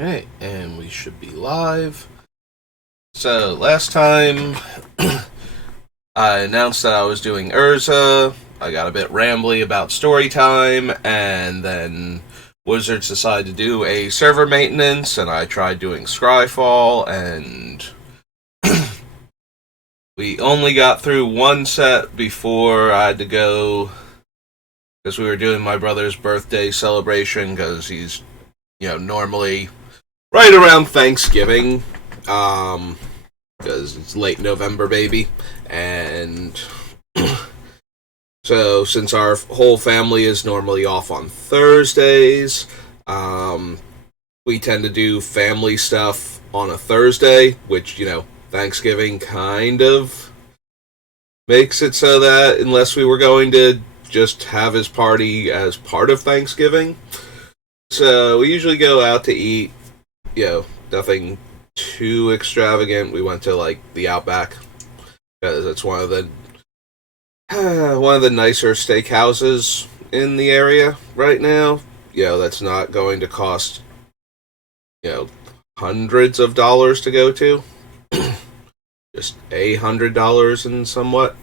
Alright, and we should be live. So, last time I announced that I was doing Urza. I got a bit rambly about story time, and then Wizards decided to do a server maintenance, and I tried doing Scryfall, and we only got through one set before I had to go, because we were doing my brother's birthday celebration, because he's, normally right around Thanksgiving, because it's late November, baby, and so since our whole family is normally off on Thursdays, we tend to do family stuff on a Thursday, which, Thanksgiving kind of makes it so that unless we were going to just have his party as part of Thanksgiving, so we usually go out to eat, nothing too extravagant. We went to the Outback because it's one of the nicer steakhouses in the area right now. That's not going to cost hundreds of dollars to go to, just $100 and somewhat.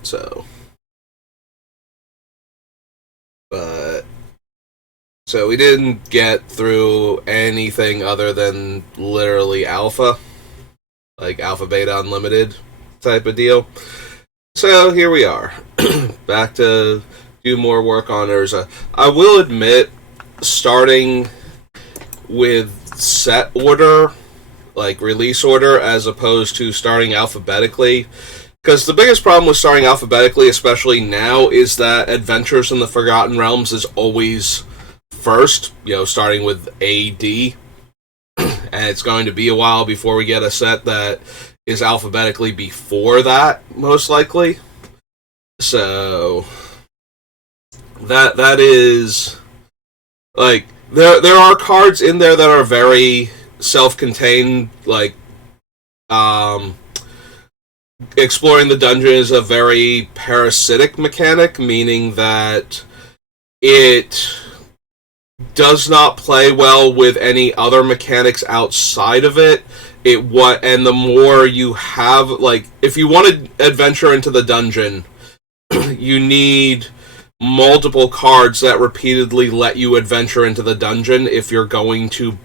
So we didn't get through anything other than literally alpha, like alpha beta unlimited type of deal. So here we are, back to do more work on Urza. I will admit, starting with set order, like release order, as opposed to starting alphabetically, because the biggest problem with starting alphabetically, especially now, is that Adventures in the Forgotten Realms is always first, starting with AD, and it's going to be a while before we get a set that is alphabetically before that, most likely. So that is there are cards in there that are very self-contained, exploring the dungeon is a very parasitic mechanic, meaning that it does not play well with any other mechanics outside of it. And the more you have, if you want to adventure into the dungeon, you need multiple cards that repeatedly let you adventure into the dungeon if you're going to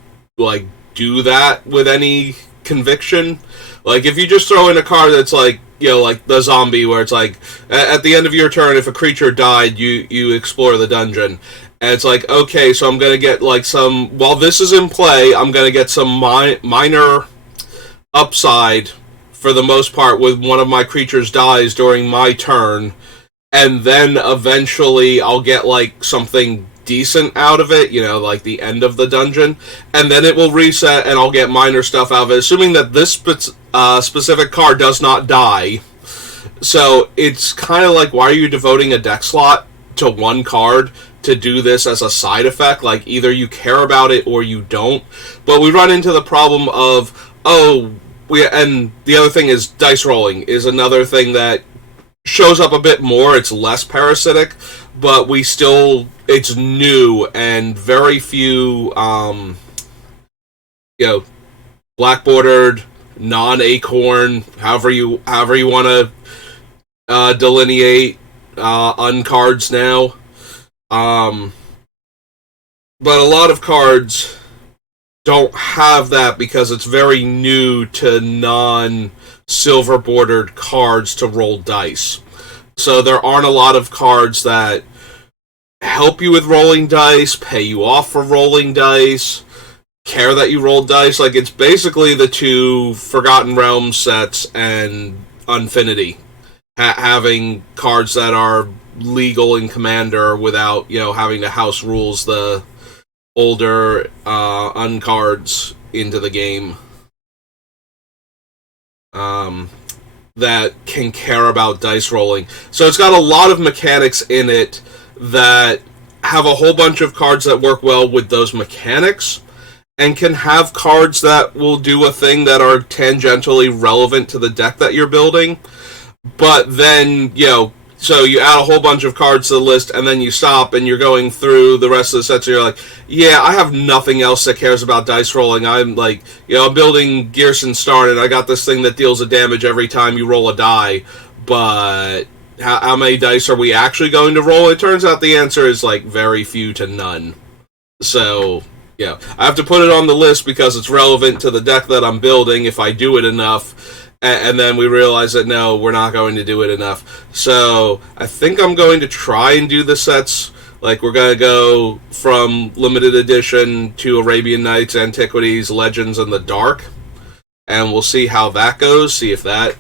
do that with any conviction. If you just throw in a card that's like the zombie, where it's at the end of your turn, if a creature died, you explore the dungeon. And it's okay, so I'm going to get while this is in play, I'm going to get some minor upside for the most part with one of my creatures dies during my turn, and then eventually I'll get something decent out of it, the end of the dungeon, and then it will reset and I'll get minor stuff out of it, assuming that this specific card does not die. So it's kind of why are you devoting a deck slot to one card to do this as a side effect? Either you care about it or you don't. But we run into the problem of, and the other thing is dice rolling is another thing that shows up a bit more. It's less parasitic, but it's new, and very few, black-bordered, non-acorn, however you want to delineate uncards now. But a lot of cards don't have that because it's very new to non-silver bordered cards to roll dice. So there aren't a lot of cards that help you with rolling dice, pay you off for rolling dice, care that you roll dice. It's basically the two Forgotten Realms sets and Unfinity, having cards that are legal in Commander without, having to house rules the older uncards into the game, that can care about dice rolling. So it's got a lot of mechanics in it that have a whole bunch of cards that work well with those mechanics, and can have cards that will do a thing that are tangentially relevant to the deck that you're building, but then, So you add a whole bunch of cards to the list, and then you stop, and you're going through the rest of the sets, and you're like, yeah, I have nothing else that cares about dice rolling. I'm like, I'm building Gearson Start, and I got this thing that deals a damage every time you roll a die, but how many dice are we actually going to roll? It turns out the answer is, like, very few to none. So, yeah, I have to put it on the list because it's relevant to the deck that I'm building if I do it enough. And then we realize that no, we're not going to do it enough. So I think I'm going to try and do the sets. Like, we're going to go from limited edition to Arabian Nights, Antiquities, Legends, and the Dark. And we'll see how that goes, see if that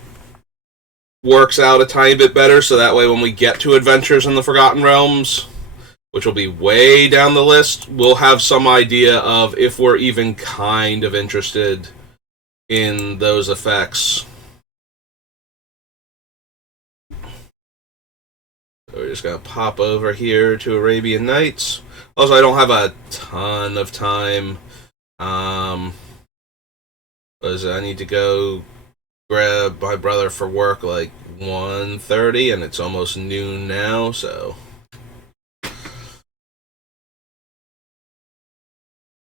works out a tiny bit better. So that way when we get to Adventures in the Forgotten Realms, which will be way down the list, we'll have some idea of if we're even kind of interested in those effects. So we're just going to pop over here to Arabian Nights. Also, I don't have a ton of time. Because I need to go grab my brother for work like 1:30, and it's almost noon now, so...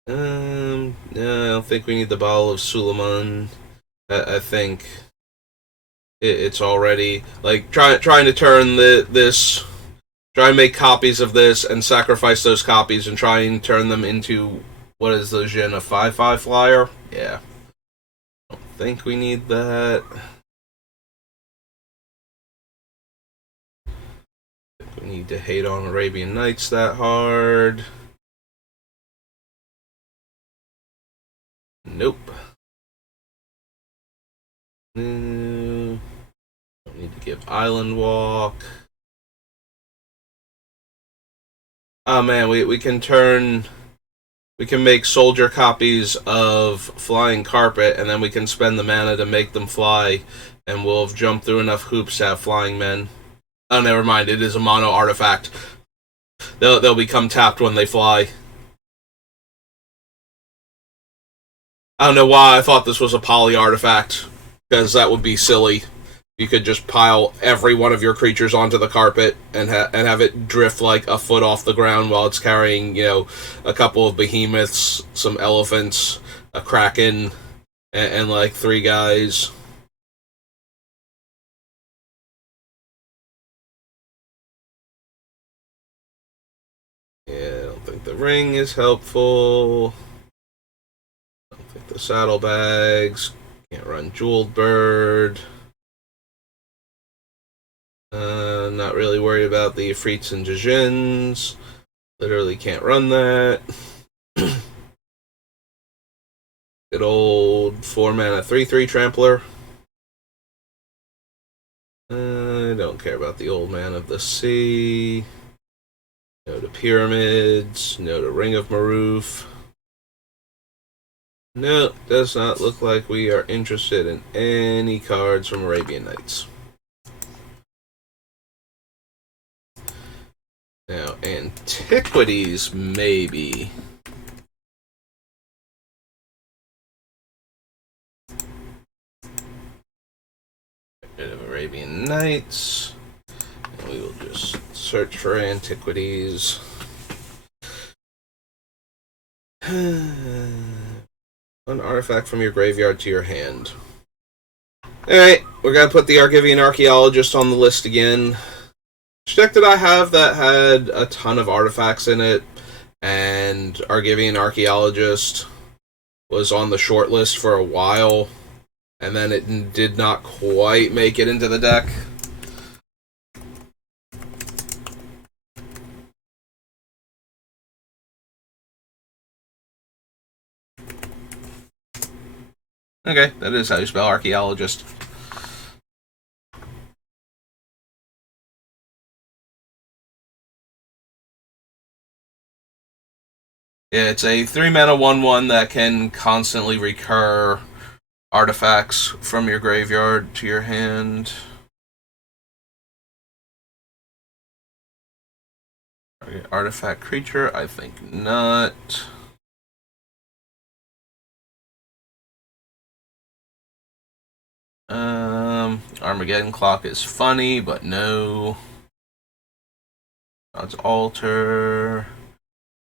No, I don't think we need the Bottle of Suleiman. I think it's already like trying to turn this, try and make copies of this and sacrifice those copies and try and turn them into what is the Jin, a 5/5 flyer? Yeah, I don't think we need that. I think we need to hate on Arabian Nights that hard. Nope. Don't need to give Island Walk. Oh man, we can turn... We can make soldier copies of Flying Carpet, and then we can spend the mana to make them fly, and we'll have jumped through enough hoops to have flying men. Oh, never mind, it is a mono artifact. They'll become tapped when they fly. I don't know why I thought this was a poly artifact, because that would be silly. You could just pile every one of your creatures onto the carpet and have it drift like a foot off the ground while it's carrying, a couple of behemoths, some elephants, a kraken, and like 3 guys. Yeah, I don't think the ring is helpful. I don't think the saddlebags. Can't run Jeweled Bird. Not really worried about the Ifrits and Djinns. Literally can't run that. Good old 4 mana 3/3 Trampler. I don't care about the Old Man of the Sea. No to Pyramids. No to Ring of Maruf. No, does not look like we are interested in any cards from Arabian Nights. Now, Antiquities, maybe. Get rid of Arabian Nights. And we will just search for Antiquities. One artifact from your graveyard to your hand. Alright, we're going to put the Argivian Archaeologist on the list again. Which deck did I have that had a ton of artifacts in it, and Argivian Archaeologist was on the short list for a while, and then it did not quite make it into the deck? Okay, that is how you spell Archaeologist. Yeah, it's a 3 mana 1/1 that can constantly recur artifacts from your graveyard to your hand. Artifact creature? I think not. Armageddon Clock is funny, but no. God's Altar,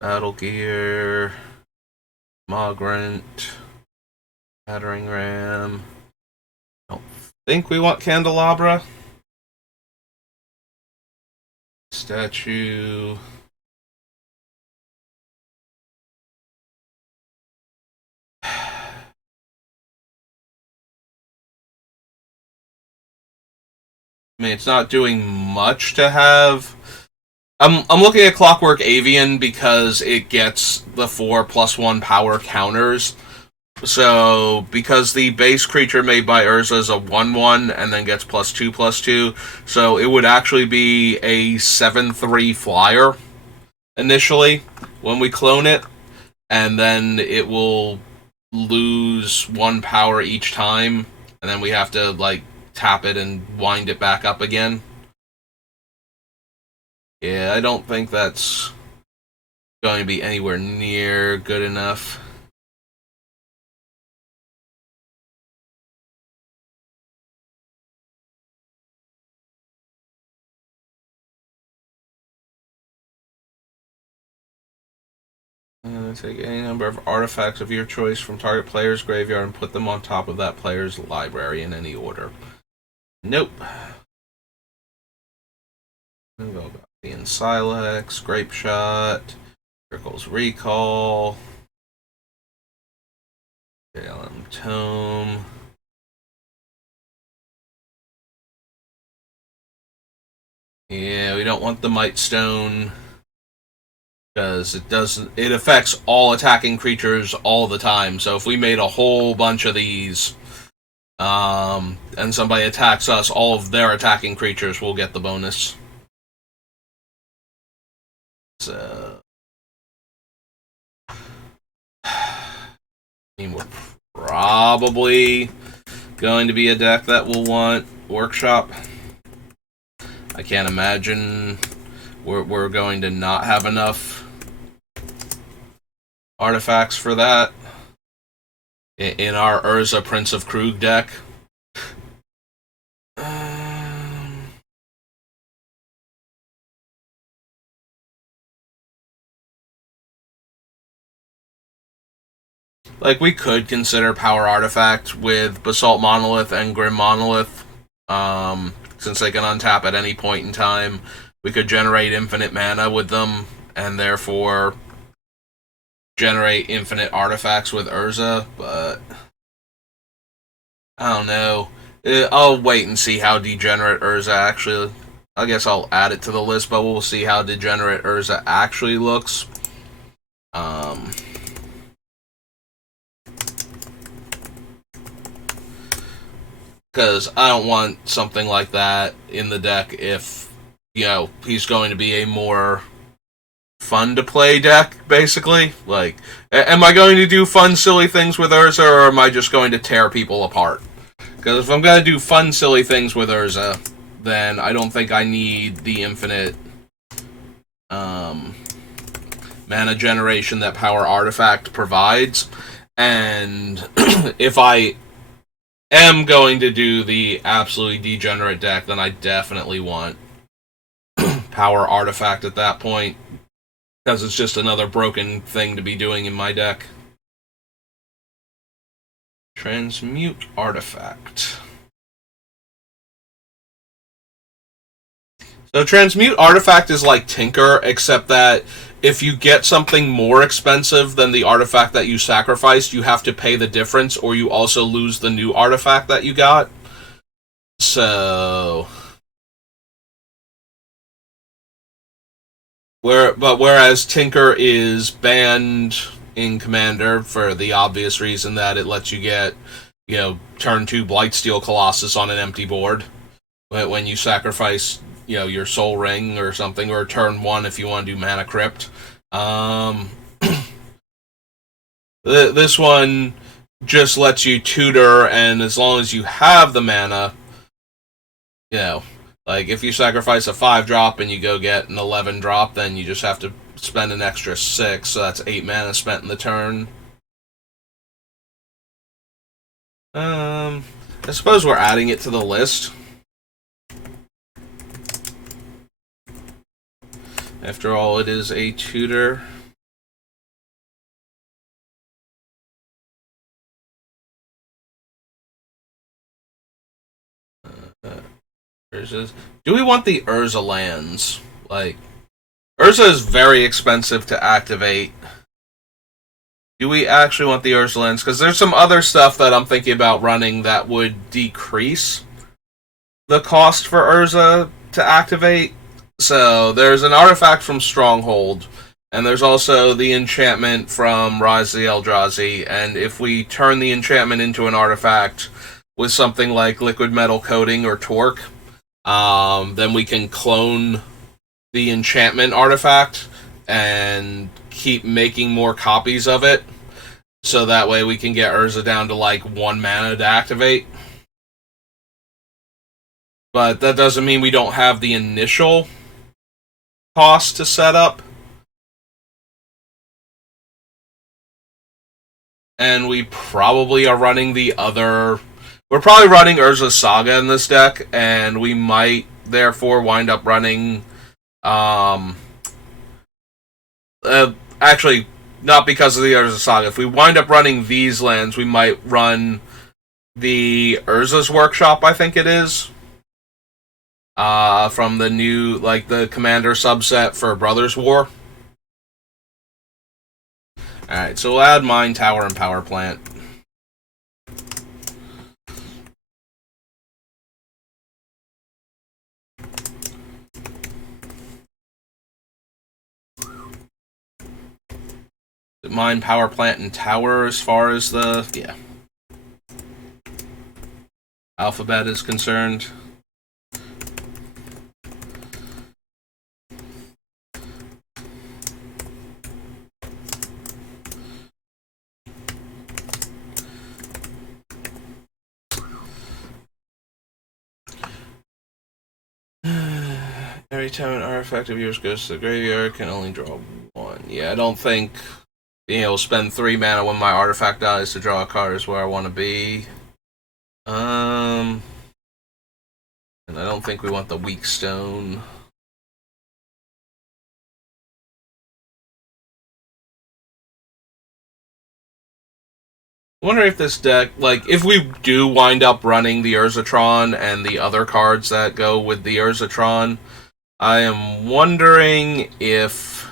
Battle Gear, Mogrant, Battering Ram. Don't think we want Candelabra. Statue. I mean, it's not doing much to have. I'm looking at Clockwork Avian because it gets the 4+1 power counters. So, because the base creature made by Urza is a 1/1 and then gets +2/+2, so it would actually be a 7/3 flyer initially when we clone it, and then it will lose 1 power each time, and then we have to, like, tap it and wind it back up again. Yeah, I don't think that's going to be anywhere near good enough. Take any number of artifacts of your choice from target player's graveyard and put them on top of that player's library in any order. Nope. Guardian Silex, Grape Shot, Circle's Recall, JLM Tome. Yeah, we don't want the Might Stone because it affects all attacking creatures all the time. So if we made a whole bunch of these, and somebody attacks us, all of their attacking creatures will get the bonus. So, I mean, we're probably going to be a deck that will want Workshop. I can't imagine we're going to not have enough artifacts for that in our Urza Prince of Krug deck. Like, we could consider Power Artifact with Basalt Monolith and Grim Monolith, since they can untap at any point in time. We could generate infinite mana with them, and therefore generate infinite artifacts with Urza, but I don't know. I'll wait and see how Degenerate Urza actually... I guess I'll add it to the list, but we'll see how Degenerate Urza actually looks. Because I don't want something like that in the deck if, you know, he's going to be a more fun-to-play deck, basically. Like, am I going to do fun, silly things with Urza, or am I just going to tear people apart? Because if I'm going to do fun, silly things with Urza, then I don't think I need the infinite mana generation that Power Artifact provides. And if I am going to do the absolutely degenerate deck, then I definitely want Power Artifact at that point, because it's just another broken thing to be doing in my deck. Transmute Artifact. So Transmute Artifact is like Tinker, except that if you get something more expensive than the artifact that you sacrificed, you have to pay the difference, or you also lose the new artifact that you got. So... whereas Tinker is banned in Commander for the obvious reason that it lets you get, you know, turn 2 Blightsteel Colossus on an empty board when you sacrifice, you know, your Soul Ring or something, or turn 1 if you want to do Mana Crypt. This one just lets you tutor, and as long as you have the mana, you know, like if you sacrifice a 5-drop and you go get an 11-drop, then you just have to spend an extra 6, so that's 8 mana spent in the turn. I suppose we're adding it to the list. After all, it is a tutor. Urza's. Do we want the Urza lands? Like, Urza is very expensive to activate. Do we actually want the Urza lands? Because there's some other stuff that I'm thinking about running that would decrease the cost for Urza to activate. So there's an artifact from Stronghold, and there's also the enchantment from Rise of the Eldrazi. And if we turn the enchantment into an artifact with something like Liquid Metal Coating or Torque, then we can clone the enchantment artifact and keep making more copies of it. So that way we can get Urza down to like 1 mana to activate. But that doesn't mean we don't have the initial cost to set up. And we probably are running the other... We're probably running Urza Saga in this deck, and we might therefore wind up running... actually, not because of the Urza Saga. If we wind up running these lands, we might run the Urza's Workshop, I think it is. From the new, like, the Commander subset for Brothers War. Alright, so we'll add Mine Tower and Power Plant. Mine, Power Plant, and Tower as far as the, yeah, alphabet is concerned. Every time an artifact of yours goes to the graveyard, can only draw 1. Yeah, I don't think being able to spend 3 mana when my artifact dies to draw a card is where I want to be. And I don't think we want the Weak Stone. I wonder if this deck, like, if we do wind up running the Urzatron and the other cards that go with the Urzatron, I am wondering if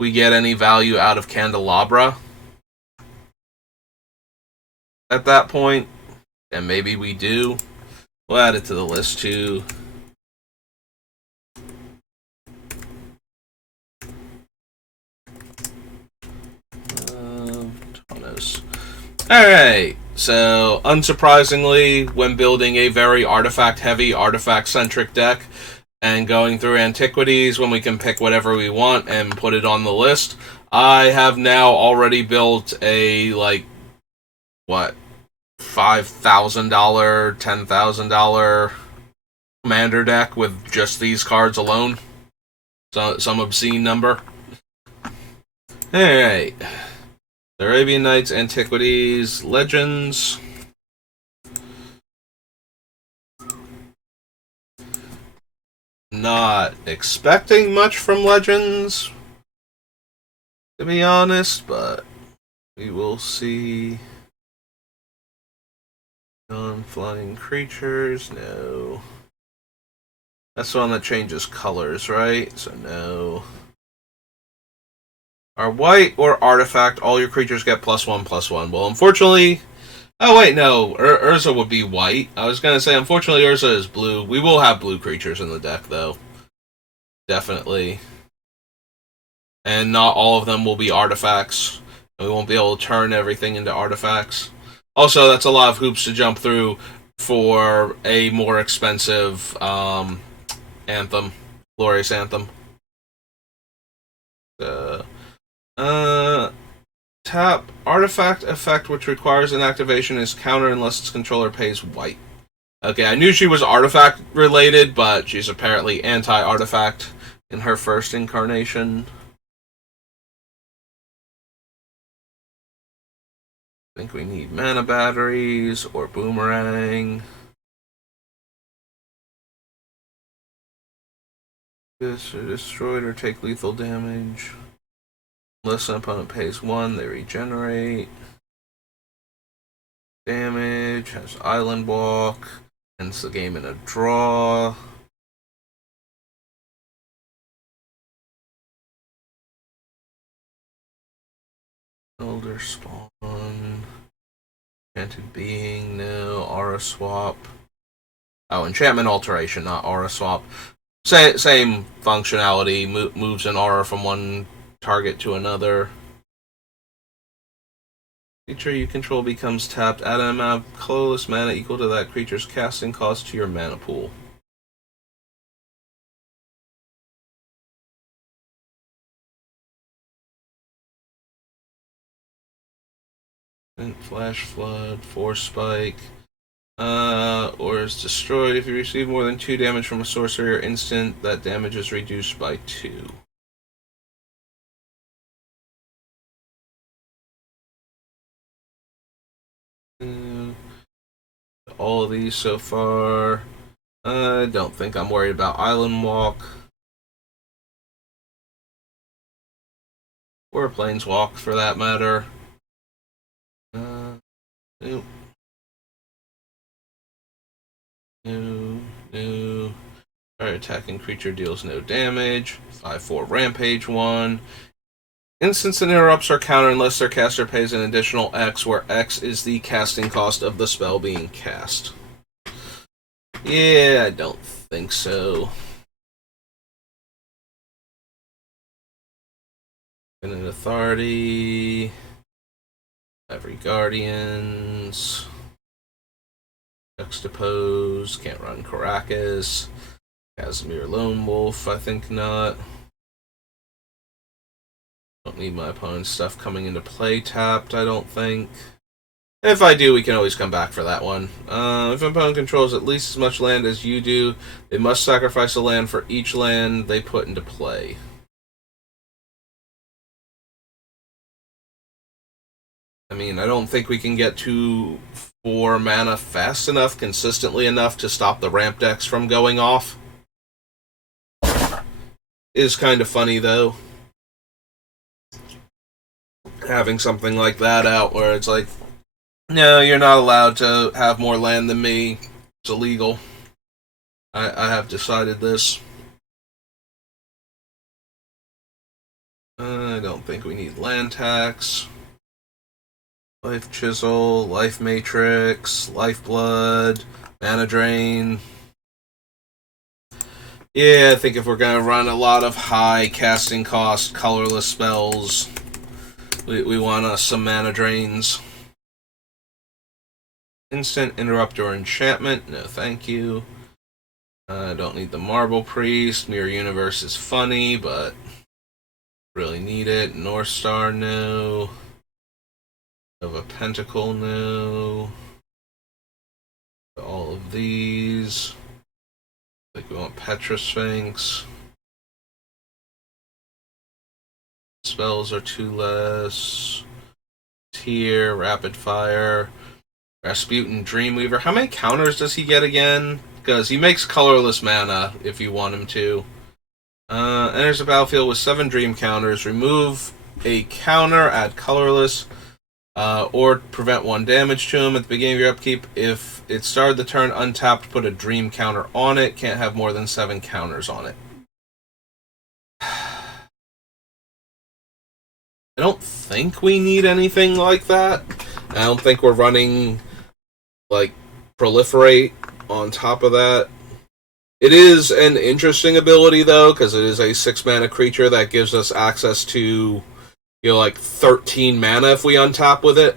we get any value out of Candelabra at that point, and maybe we do. We'll add it to the list too. Alright, so unsurprisingly, when building a very artifact-heavy, artifact-centric deck, and going through antiquities when we can pick whatever we want and put it on the list, I have now already built a, like, what, $5,000, $10,000 commander deck with just these cards alone. So, some obscene number. Alright. Arabian Nights, Antiquities, Legends. Not expecting much from Legends, to be honest, but we will see. Non-flying creatures, no. That's the one that changes colors, right? So no. Are white or artifact, all your creatures get +1/+1. Well, unfortunately... Oh, wait, no. Urza would be white. I was going to say, unfortunately, Urza is blue. We will have blue creatures in the deck, though. Definitely. And not all of them will be artifacts. We won't be able to turn everything into artifacts. Also, that's a lot of hoops to jump through for a more expensive Anthem. Glorious Anthem. Tap artifact effect which requires an activation is countered unless its controller pays white. Okay, I knew she was artifact related, but she's apparently anti-artifact in her first incarnation. I think we need mana batteries or boomerang. This are destroyed or take lethal damage. Unless an opponent pays 1, they regenerate. Damage, has Island Walk, ends the game in a draw. Elder Spawn. Enchanted Being, no. Aura Swap. Oh, Enchantment Alteration, not Aura Swap. Same functionality, moves an aura from one target to another. Creature you control becomes tapped. Add an amount of colorless mana equal to that creature's casting cost to your mana pool. Flash Flood, Force Spike. Or is destroyed. If you receive more than 2 damage from a sorcery or instant, that damage is reduced by 2. All of these so far. I don't think I'm worried about Island Walk. Or Planeswalk, for that matter. Nope. No. Alright, attacking creature deals no damage. 5/4 Rampage 1. Instants and interrupts are countered unless their caster pays an additional X, where X is the casting cost of the spell being cast. Yeah, I don't think so. Infinite Authority. Every Guardians. Juxtapose. Can't run Caracas. Casimir Lone Wolf, I think not. Don't need my opponent's stuff coming into play tapped, I don't think. If I do, we can always come back for that one. If an opponent controls at least as much land as you do, they must sacrifice a land for each land they put into play. I mean, I don't think we can get to 4 mana fast enough, consistently enough to stop the ramp decks from going off. Is kind of funny, though. Having something like that out where it's like, no, you're not allowed to have more land than me. It's illegal. I have decided this. I don't think we need land tax. Life Chisel, Life Matrix, Lifeblood, Mana Drain. Yeah, I think if we're going to run a lot of high casting cost, colorless spells, we want some Mana Drains. Instant, Interrupt, or Enchantment. No, thank you. I don't need the Marble Priest. Mirror Universe is funny, but really need it. North Star, no. Of a Pentacle, no. All of these. I think we want Petrosphinx. Spells are 2 less. Tier, Rapid Fire. Rasputin Dreamweaver. How many counters does he get again? Because he makes colorless mana if you want him to. Enters the battlefield with 7 dream counters. Remove a counter, add colorless, or prevent 1 damage to him at the beginning of your upkeep. If it started the turn untapped, put a dream counter on it. Can't have more than 7 counters on it. I don't think we need anything like that. I don't think we're running like Proliferate on top of that. It is an interesting ability though, because it is a 6 mana creature that gives us access to, like 13 mana if we untap with it.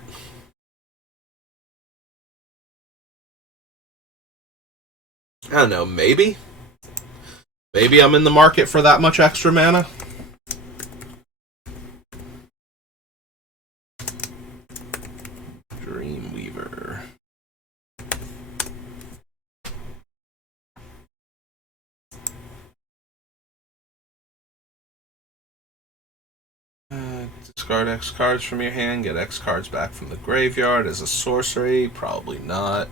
I don't know, maybe? Maybe I'm in the market for that much extra mana? Dreamweaver. Discard X cards from your hand, get X cards back from the graveyard as a sorcery. Probably not.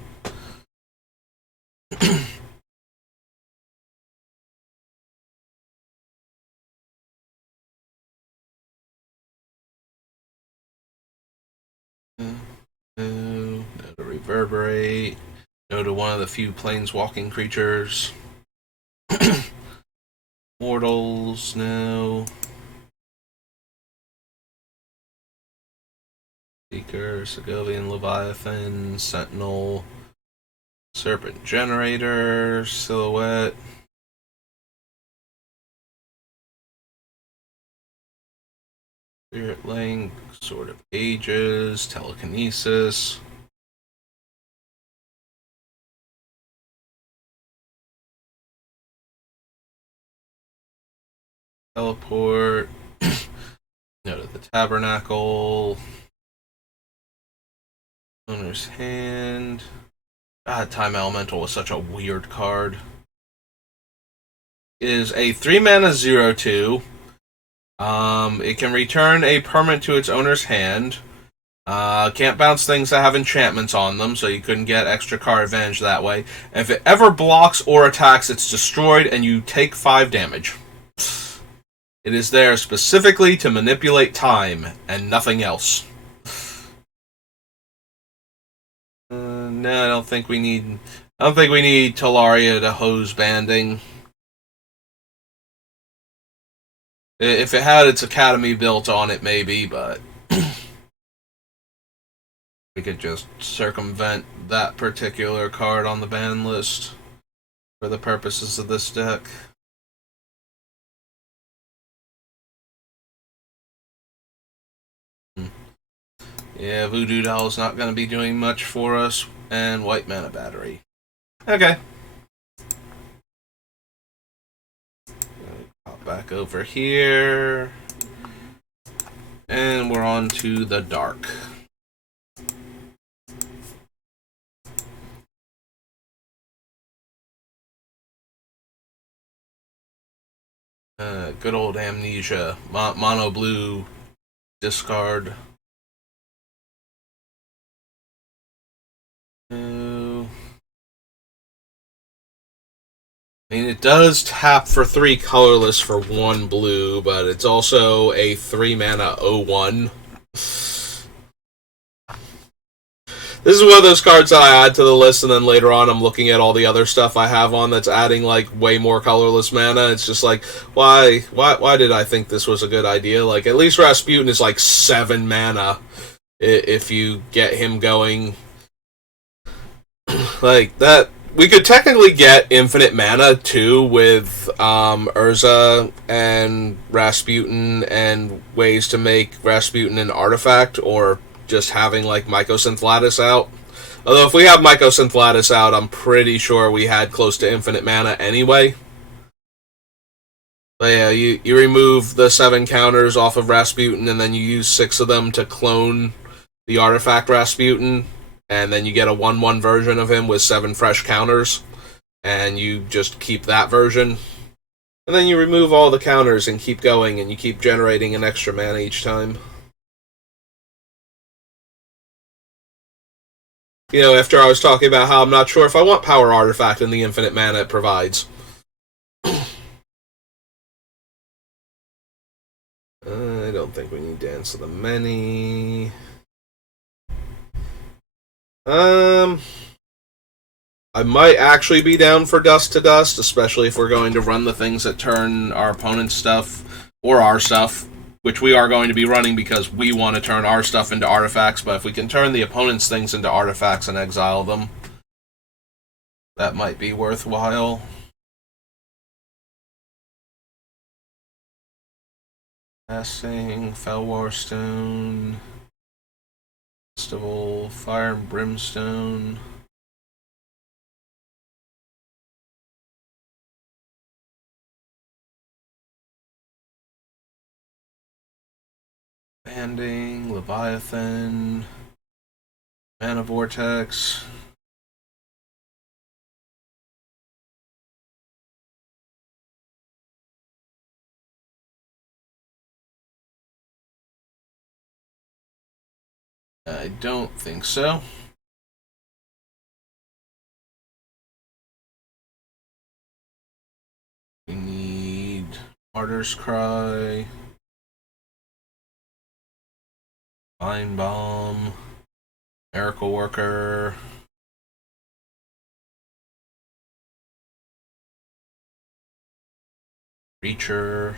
Reverberate. No to one of the few planeswalking creatures. Mortals, no. Seeker, Segovian Leviathan, Sentinel, Serpent Generator, Silhouette. Spirit Link, Sword of Ages, Telekinesis. Teleport. Note of the Tabernacle. Owner's Hand. God, Time Elemental was such a weird card. It is a 3-mana 0/2. It can return a permanent to its owner's hand. Can't bounce things that have enchantments on them, so you couldn't get extra card advantage that way. And if it ever blocks or attacks, it's destroyed and you take 5 damage. It is there specifically to manipulate time and nothing else. No, I don't think we need Talaria to hose banding. If it had its Academy built on it, maybe, but we could just circumvent that particular card on the ban list for the purposes of this deck. Yeah, Voodoo Doll's not going to be doing much for us, and White Mana Battery. Okay. Pop back over here. And we're on to the dark. Good old Amnesia. Mono blue discard. I mean, it does tap for 3 colorless for 1 blue, but it's also a 3-mana 0/1. This is one of those cards that I add to the list, and then later on I'm looking at all the other stuff I have on that's adding, like, way more colorless mana. It's just like, why did I think this was a good idea? Like, at least Rasputin is, like, 7 mana if you get him going. Like, that... We could technically get infinite mana, too, with Urza and Rasputin, and ways to make Rasputin an artifact, or just having, like, Mycosynth Lattice out. Although, if we have Mycosynth Lattice out, I'm pretty sure we had close to infinite mana anyway. But yeah, you remove the 7 counters off of Rasputin, and then you use 6 of them to clone the artifact Rasputin. And then you get a 1/1 version of him with 7 fresh counters, and you just keep that version. And then you remove all the counters and keep going, and you keep generating an extra mana each time. You know, after I was talking about how I'm not sure if I want Power Artifact and the infinite mana it provides. I don't think we need Dance of the Many. I might actually be down for Dust to Dust, especially if we're going to run the things that turn our opponent's stuff, or our stuff, which we are going to be running because we want to turn our stuff into artifacts, but if we can turn the opponent's things into artifacts and exile them, that might be worthwhile. Passing, Felwar Stone, Festival, Fire and Brimstone. Banding, Leviathan, Mana Vortex. I don't think so. We need Martyr's Cry, Mind Bomb, Miracle Worker. Preacher.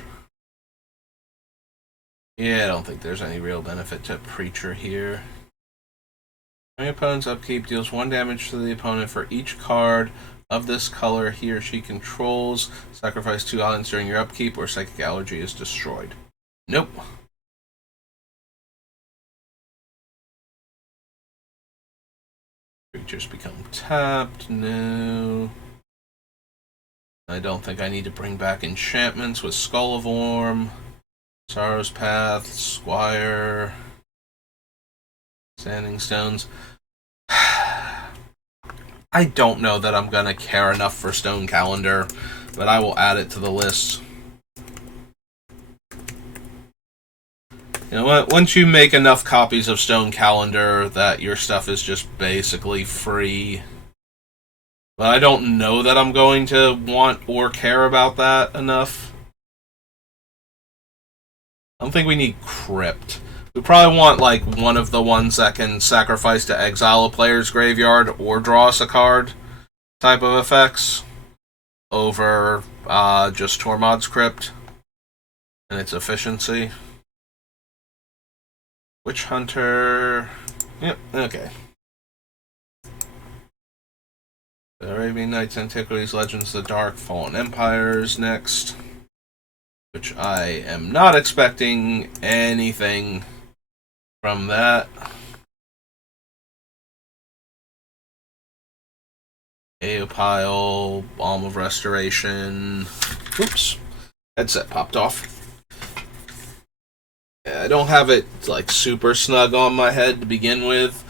Yeah, I don't think there's any real benefit to Preacher here. My opponent's upkeep deals 1 damage to the opponent for each card of this color he or she controls. Sacrifice 2 islands during your upkeep, or Psychic Allergy is destroyed. Nope. Creatures become tapped. No. I don't think I need to bring back enchantments with Skull of Orm, Sorrow's Path, Squire, Standing Stones. I don't know that I'm going to care enough for Stone Calendar, but I will add it to the list. You know what? Once you make enough copies of Stone Calendar that your stuff is just basically free. But I don't know that I'm going to want or care about that enough. I don't think we need Crypt. We probably want like one of the ones that can sacrifice to exile a player's graveyard or draw us a card type of effects over just Tormod's Crypt and its efficiency. Witch Hunter. Yep, okay. The Arabian Nights, Antiquities, Legends of the Dark, Fallen Empires next. Which I am not expecting anything from that. Aeopile, Balm of Restoration. Oops. Headset popped off. I don't have it like super snug on my head to begin with.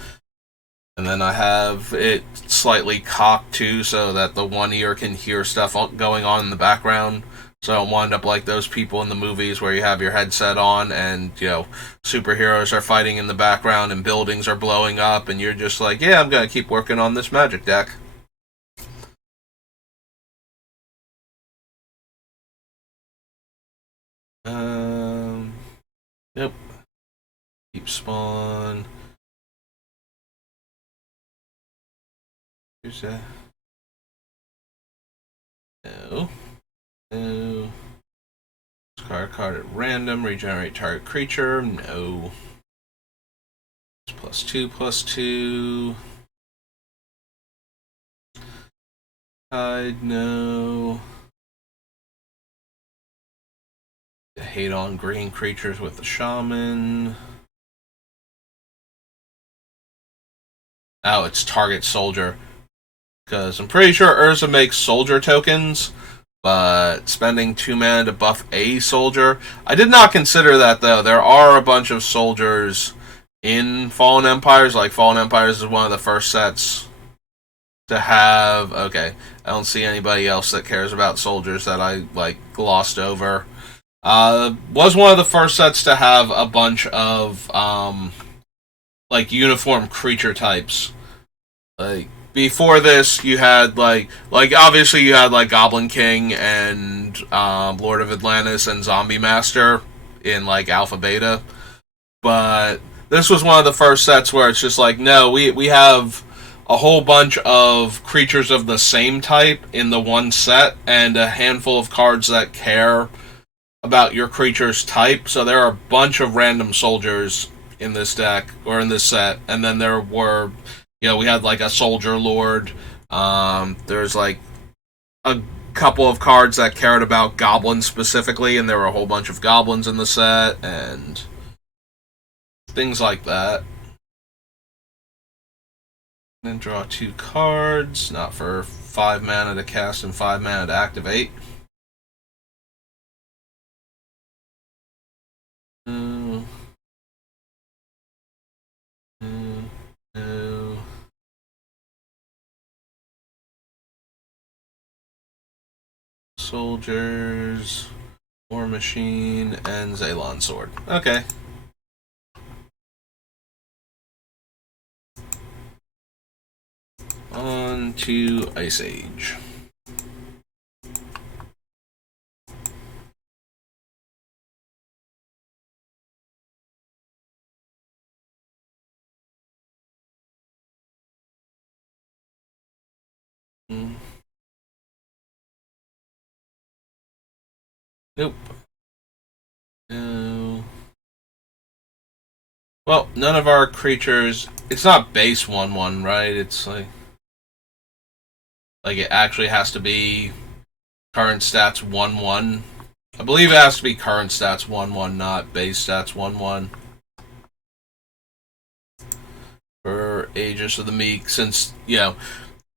And then I have it slightly cocked too so that the one ear can hear stuff going on in the background. So I don't wind up like those people in the movies where you have your headset on and, you know, superheroes are fighting in the background and buildings are blowing up and you're just like, yeah, I'm going to keep working on this magic deck. Yep. Keep spawn. Here's that. No. No. Discard a card at random. Regenerate target creature. No. +2/+2. Hide. No. Hate on green creatures with the shaman. Oh, it's target soldier. Because I'm pretty sure Urza makes soldier tokens, but spending 2 mana to buff a soldier. I did not consider that, though. There are a bunch of soldiers in Fallen Empires. Like, Fallen Empires is one of the first sets to have... Okay, I don't see anybody else that cares about soldiers that I, like, glossed over. Was one of the first sets to have a bunch of, like, uniform creature types. Like, before this, you had, like obviously you had, like, Goblin King and, Lord of Atlantis and Zombie Master in, like, Alpha Beta. But this was one of the first sets where it's just like, no, we have a whole bunch of creatures of the same type in the one set, and a handful of cards that care about your creature's type. So there are a bunch of random soldiers in this deck, or in this set, and then there were, you know, we had like a soldier lord. There's like a couple of cards that cared about goblins specifically, and there were a whole bunch of goblins in the set, and things like that. Then draw 2 cards, not for 5 mana to cast and 5 mana to activate. No. No. No. Soldiers, War Machine, and Zaylon Sword. Okay. On to Ice Age. Nope. No. Well, none of our creatures. It's not base 1/1, right? It's like it actually has to be current stats 1/1. I believe it has to be current stats 1/1, not base stats 1/1 for Aegis of the Meek. Since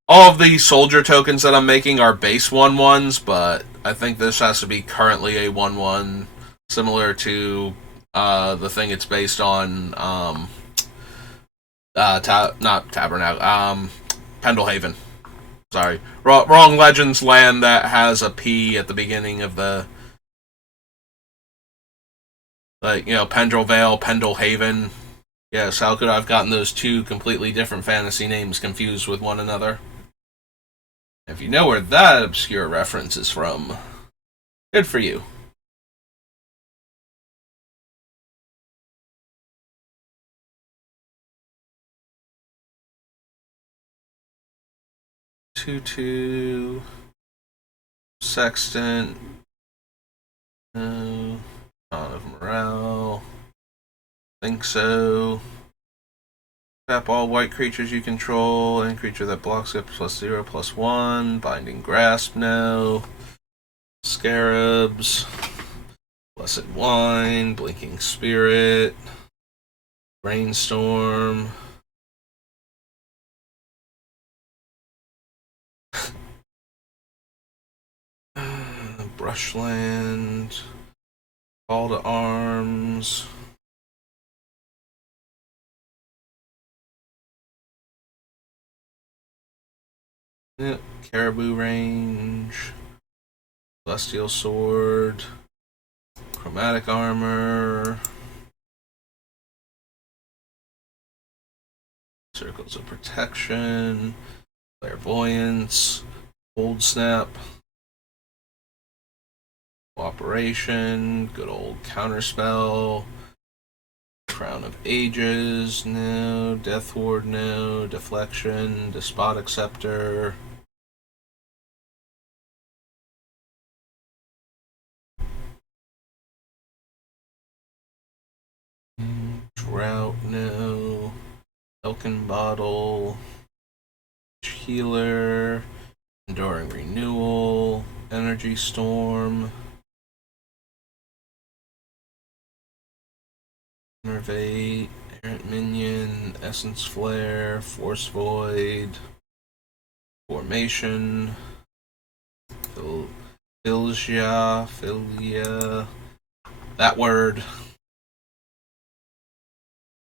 all of the soldier tokens that I'm making are base 1/1s, but I think this has to be currently a 1/1, similar to the thing it's based on. Not Tabernacle. Pendlehaven. Sorry, wrong Legends land that has a P at the beginning of the Pendle Vale, Pendlehaven. Yes, how could I have gotten those two completely different fantasy names confused with one another? If you know where that obscure reference is from, good for you. Tutu, Sextant, no, Dawn of Morale, think so. Tap all white creatures you control. Any creature that blocks it +0/+1. Binding Grasp, no. Scarabs. Blessed Wine. Blinking Spirit. Brainstorm. Brushland. Call to Arms. Yep. Caribou Range. Celestial Sword. Chromatic Armor. Circles of Protection. Clairvoyance. Cold Snap. Cooperation. Good old Counterspell. Crown of Ages, no. Death Ward, no. Deflection. Despotic Scepter. Drought, no. Elkin Bottle. Healer. Enduring Renewal. Energy Storm. Innervate. Errant Minion. Essence Flare. Force Void. Formation. Philia. That word.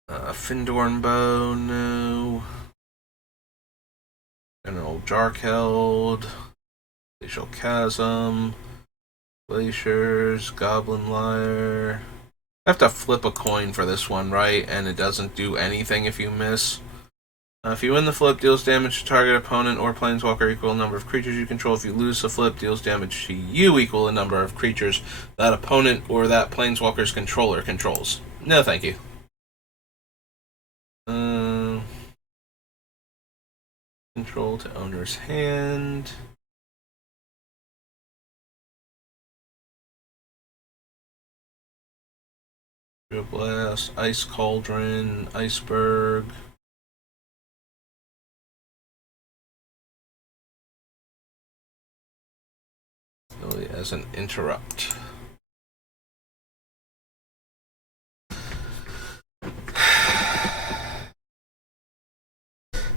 Findorn Bow, no. General Jarkheld. Glacial Chasm. Glaciers. Goblin Lyre. I have to flip a coin for this one, right? And it doesn't do anything if you miss. If you win the flip, deals damage to target opponent or planeswalker equal the number of creatures you control. If you lose the flip, deals damage to you equal the number of creatures that opponent or that planeswalker's controller controls. No, thank you. Control to owner's hand. Blast, Ice Cauldron, Iceberg. Really as an interrupt.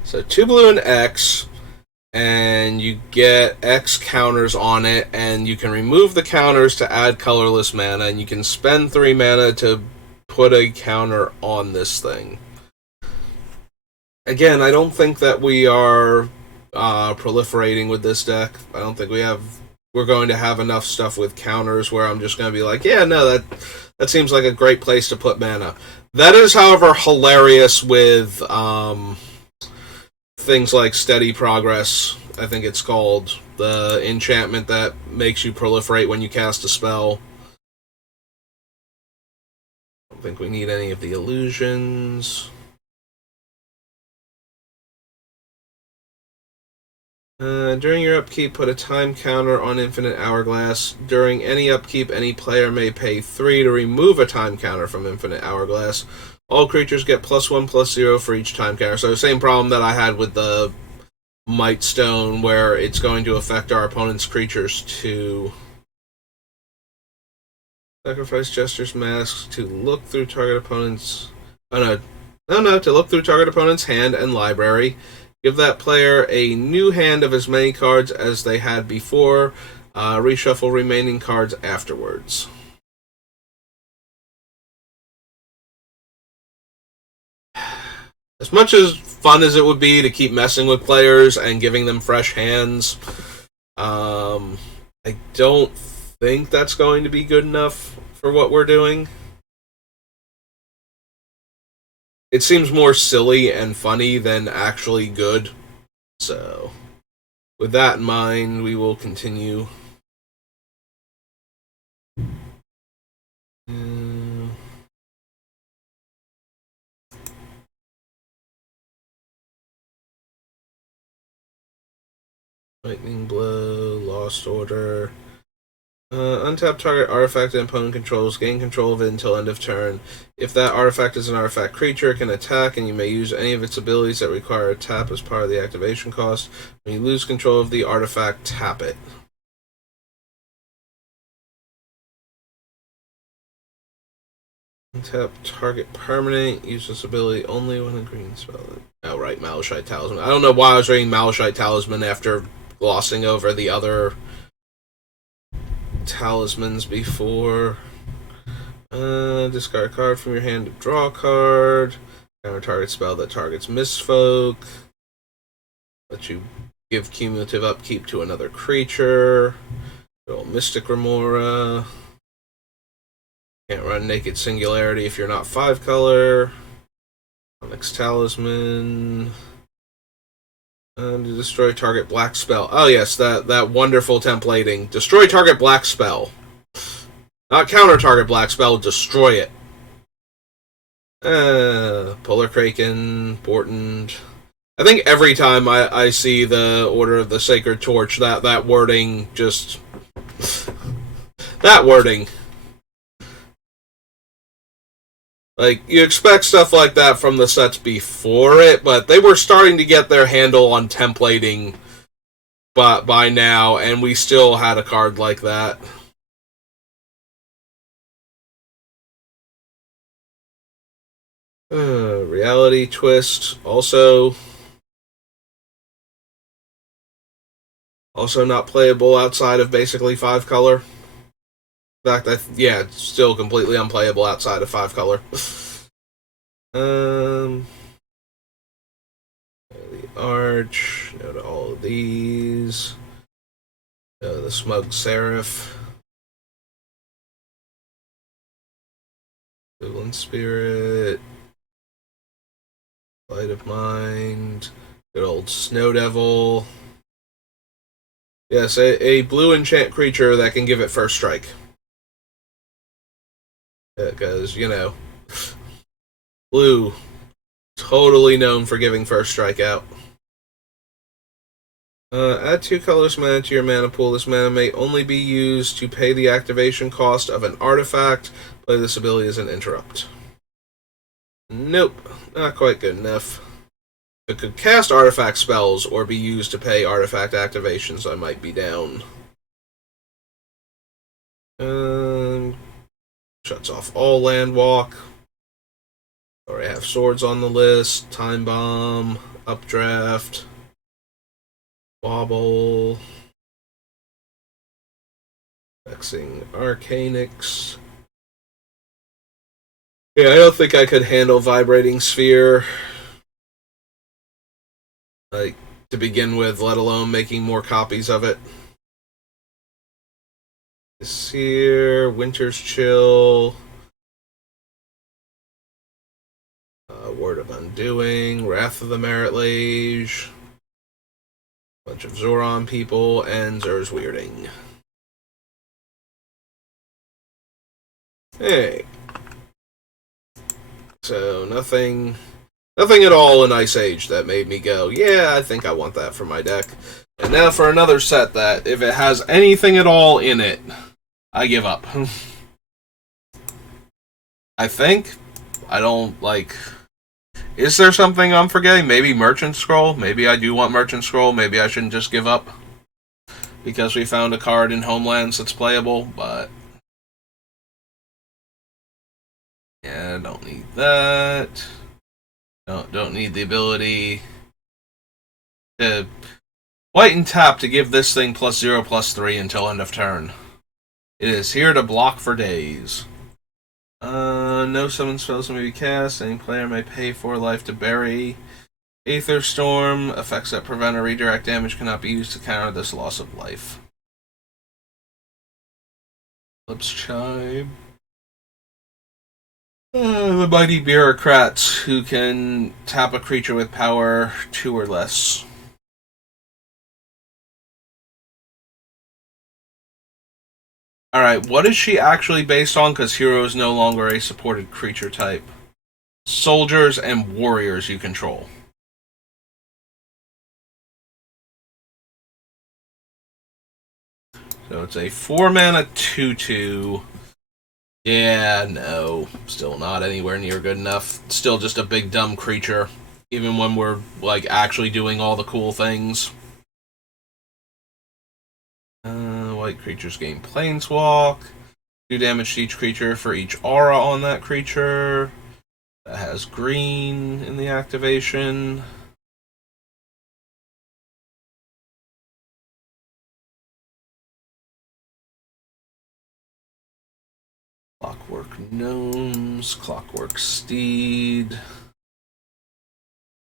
So 2 blue and X, and you get X counters on it, and you can remove the counters to add colorless mana, and you can spend 3 mana to put a counter on this thing. Again, I don't think that we are proliferating with this deck. I don't think we're going to have enough stuff with counters where I'm just going to be like, yeah, no, that seems like a great place to put mana. That is, however, hilarious with things like Steady Progress, I think it's called. The enchantment that makes you proliferate when you cast a spell. I don't think we need any of the illusions. During your upkeep, put a time counter on Infinite Hourglass. During any upkeep, any player may pay 3 to remove a time counter from Infinite Hourglass. All creatures get +1/+0 for each time counter. So, same problem that I had with the Might Stone, where it's going to affect our opponent's creatures to sacrifice Jester's Mask to look through target opponent's. Oh no, to look through target opponent's hand and library. Give that player a new hand of as many cards as they had before. Reshuffle remaining cards afterwards. As much as fun as it would be to keep messing with players and giving them fresh hands, I don't think that's going to be good enough for what we're doing. It seems more silly and funny than actually good. So, with that in mind, we will continue. Lightning Blow, Lost Order. Untap target artifact and opponent controls. Gain control of it until end of turn. If that artifact is an artifact creature, it can attack, and you may use any of its abilities that require a tap as part of the activation cost. When you lose control of the artifact, tap it. Untap target permanent. Use this ability only when a green spell. Oh, right, Malachite Talisman. I don't know why I was reading Malachite Talisman after glossing over the other talismans before. Discard a card from your hand to draw a card. Counter target spell that targets Mistfolk. Let you give cumulative upkeep to another creature. Roll Mystic Remora. Can't run Naked Singularity if you're not 5-color. Onyx Talisman. To destroy target black spell. Oh yes, that wonderful templating. Destroy target black spell. Not counter target black spell, destroy it. Polar Kraken, Portend. I think every time I see the Order of the Sacred Torch, that wording just... that wording. Like, you expect stuff like that from the sets before it, but they were starting to get their handle on templating by now, and we still had a card like that. Reality Twist, also not playable outside of basically 5-color. In fact, it's still completely unplayable outside of 5-color. The Arch, no to all of these. The Smug Seraph. Equivalent Spirit. Light of Mind. Good old Snow Devil. Yes, a blue enchant creature that can give it first strike. Because, blue, totally known for giving first strike out. Add 2 colors mana to your mana pool. This mana may only be used to pay the activation cost of an artifact. Play this ability as an interrupt. Nope, not quite good enough. If it could cast artifact spells or be used to pay artifact activations, I might be down. Shuts off all land walk. Already have swords on the list. Time Bomb, Updraft, Wobble, Vexing Arcanix. Yeah, I don't think I could handle Vibrating Sphere, like, to begin with, let alone making more copies of it. This here, Winter's Chill, Word of Undoing, Wrath of the Merit Lage, bunch of Zoran people, and Zur's Weirding. Hey. So, nothing Nothing at all in Ice Age that made me go, yeah, I think I want that for my deck. And now for another set that, if it has anything at all in it, I give up. I think. I don't, like... Is there something I'm forgetting? Maybe Merchant Scroll? Maybe I do want Merchant Scroll. Maybe I shouldn't just give up. Because we found a card in Homelands that's playable, but... Yeah, don't need that. Don't need the ability to white and tap to give this thing +0/+3 until end of turn. It is here to block for days. No summon spells may be cast. Any player may pay 4 life to bury. Aether Storm. Effects that prevent or redirect damage cannot be used to counter this loss of life. Eclipse Chime. The mighty bureaucrats who can tap a creature with power 2 or less. Alright, what is she actually based on? Because hero is no longer a supported creature type. Soldiers and warriors you control. So it's a 4-mana 2/2. Yeah, no. Still not anywhere near good enough. Still just a big dumb creature. Even when we're, like, actually doing all the cool things. White creatures gain Planeswalk. 2 damage to each creature for each aura on that creature. That has green in the activation. Clockwork Gnomes, Clockwork Steed,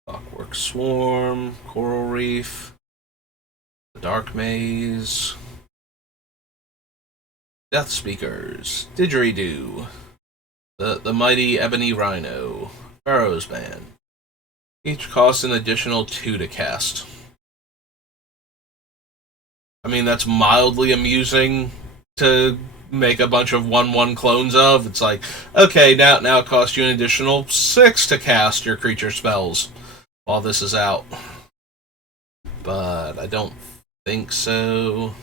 Clockwork Swarm, Coral Reef, the Dark Maze, Death Speakers, Didgeridoo, the Mighty Ebony Rhino, Pharaoh's Band. Each costs an additional 2 to cast. I mean, that's mildly amusing to make a bunch of 1/1 clones of. It's like, okay, now it costs you an additional 6 to cast your creature spells while this is out. But I don't think so.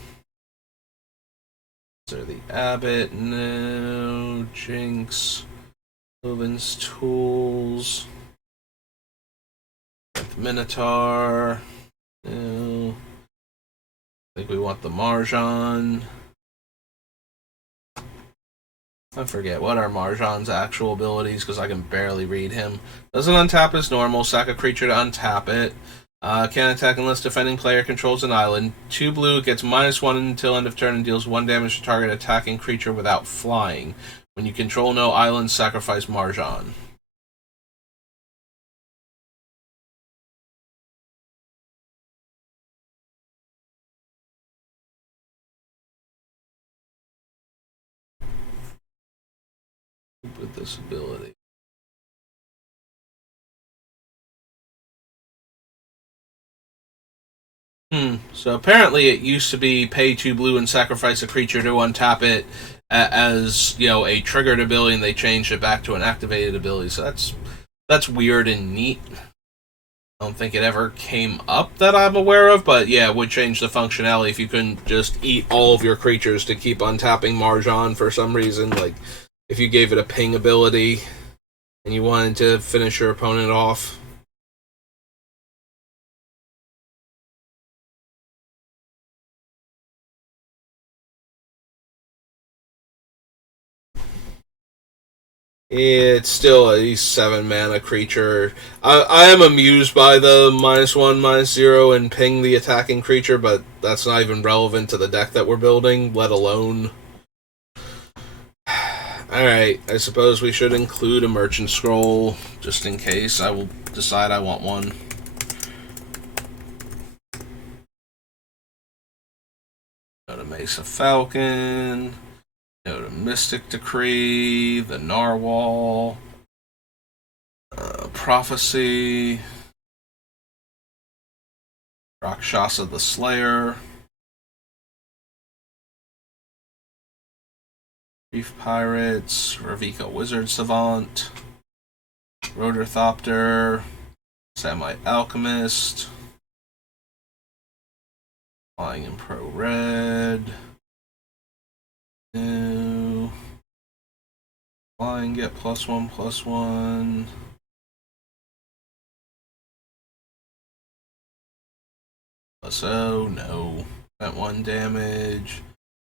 Is there the Abbot? No. Jinx. Oven's Tools. Minotaur. No. I think we want the Marjan. I forget what are Marjan's actual abilities because I can barely read him. Doesn't untap as normal. Sack a creature to untap it. Can't attack unless defending player controls an island. 2 blue, gets -1 until end of turn and deals 1 damage to target attacking creature without flying. When you control no islands, sacrifice Marjan. With this ability. So apparently it used to be pay 2 blue and sacrifice a creature to untap it as, you know, a triggered ability, and they changed it back to an activated ability. So that's weird and neat. I don't think it ever came up that I'm aware of, but yeah, it would change the functionality if you couldn't just eat all of your creatures to keep untapping Marjan for some reason. Like, if you gave it a ping ability and you wanted to finish your opponent off. It's still a 7-mana creature. I am amused by the -1, -0, and ping the attacking creature, but that's not even relevant to the deck that we're building, let alone... Alright, I suppose we should include a Merchant Scroll, just in case. I will decide I want one. Go to Mesa Falcon... Go to Mystic Decree, the Narwhal, Prophecy, Rakshasa the Slayer, Reef Pirates, Ravika Wizard Savant, Rotorthopter, Semi-Alchemist, Flying in Pro Red, new, Flying get +1/+1, +0, no, that 1 damage,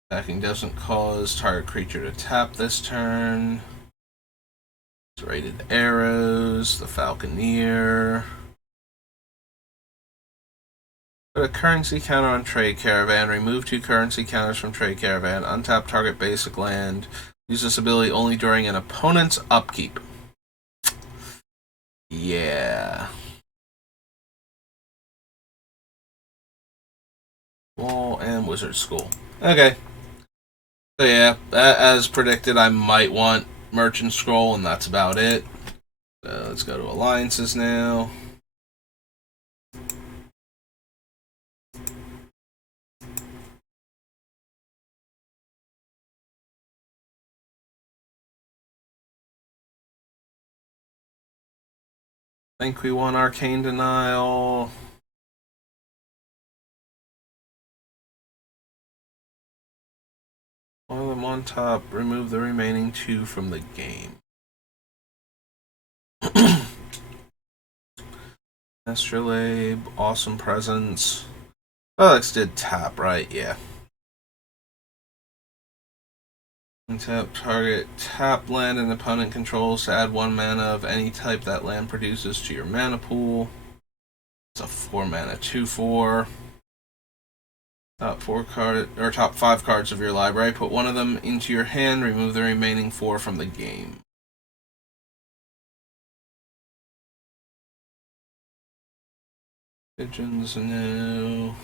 attacking doesn't cause target creature to tap this turn. Rated arrows, the Falconeer. Put a currency counter on Trade Caravan, remove 2 currency counters from Trade Caravan, untap target basic land. Use this ability only during an opponent's upkeep. Yeah. Wall and Wizard School. Okay. So yeah, as predicted, I might want Merchant Scroll, and that's about it. So let's go to Alliances now. I think we want Arcane Denial. While I'm on top, remove the remaining 2 from the game. Astrolabe, Awesome Presence. Alex did tap, right? Yeah. Untap target tap land an opponent controls to add 1 mana of any type that land produces to your mana pool. It's a 4 mana 2/4. Top 5 cards of your library. Put 1 of them into your hand. Remove the remaining 4 from the game. Pigeons, no.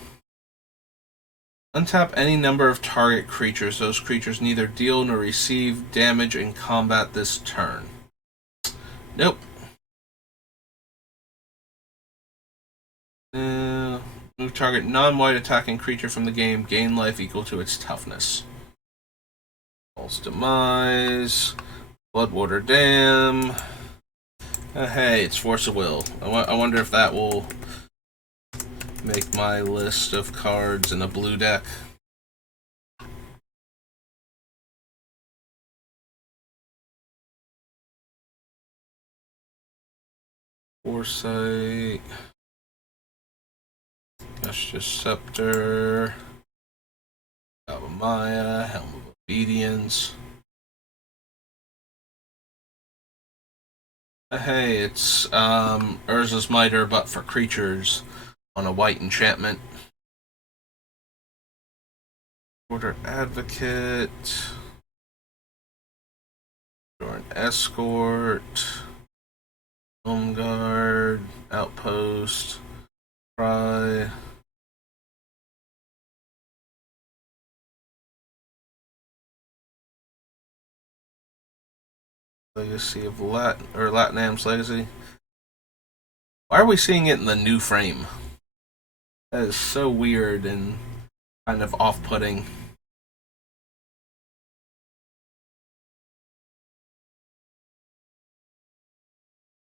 Untap any number of target creatures. Those creatures neither deal nor receive damage in combat this turn. Nope. Move target non-white attacking creature from the game. Gain life equal to its toughness. False Demise. Bloodwater Dam. Hey, it's Force of Will. I wonder if that will make my list of cards in a blue deck. Foresight. Justice Scepter. Maya, Helm of Obedience. Hey, it's Urza's Miter, but for creatures on a white enchantment. Order Advocate. Join Escort. Home Guard. Outpost. Pry. Legacy of Latinam's Legacy. Why are we seeing it in the new frame? That is so weird and kind of off-putting.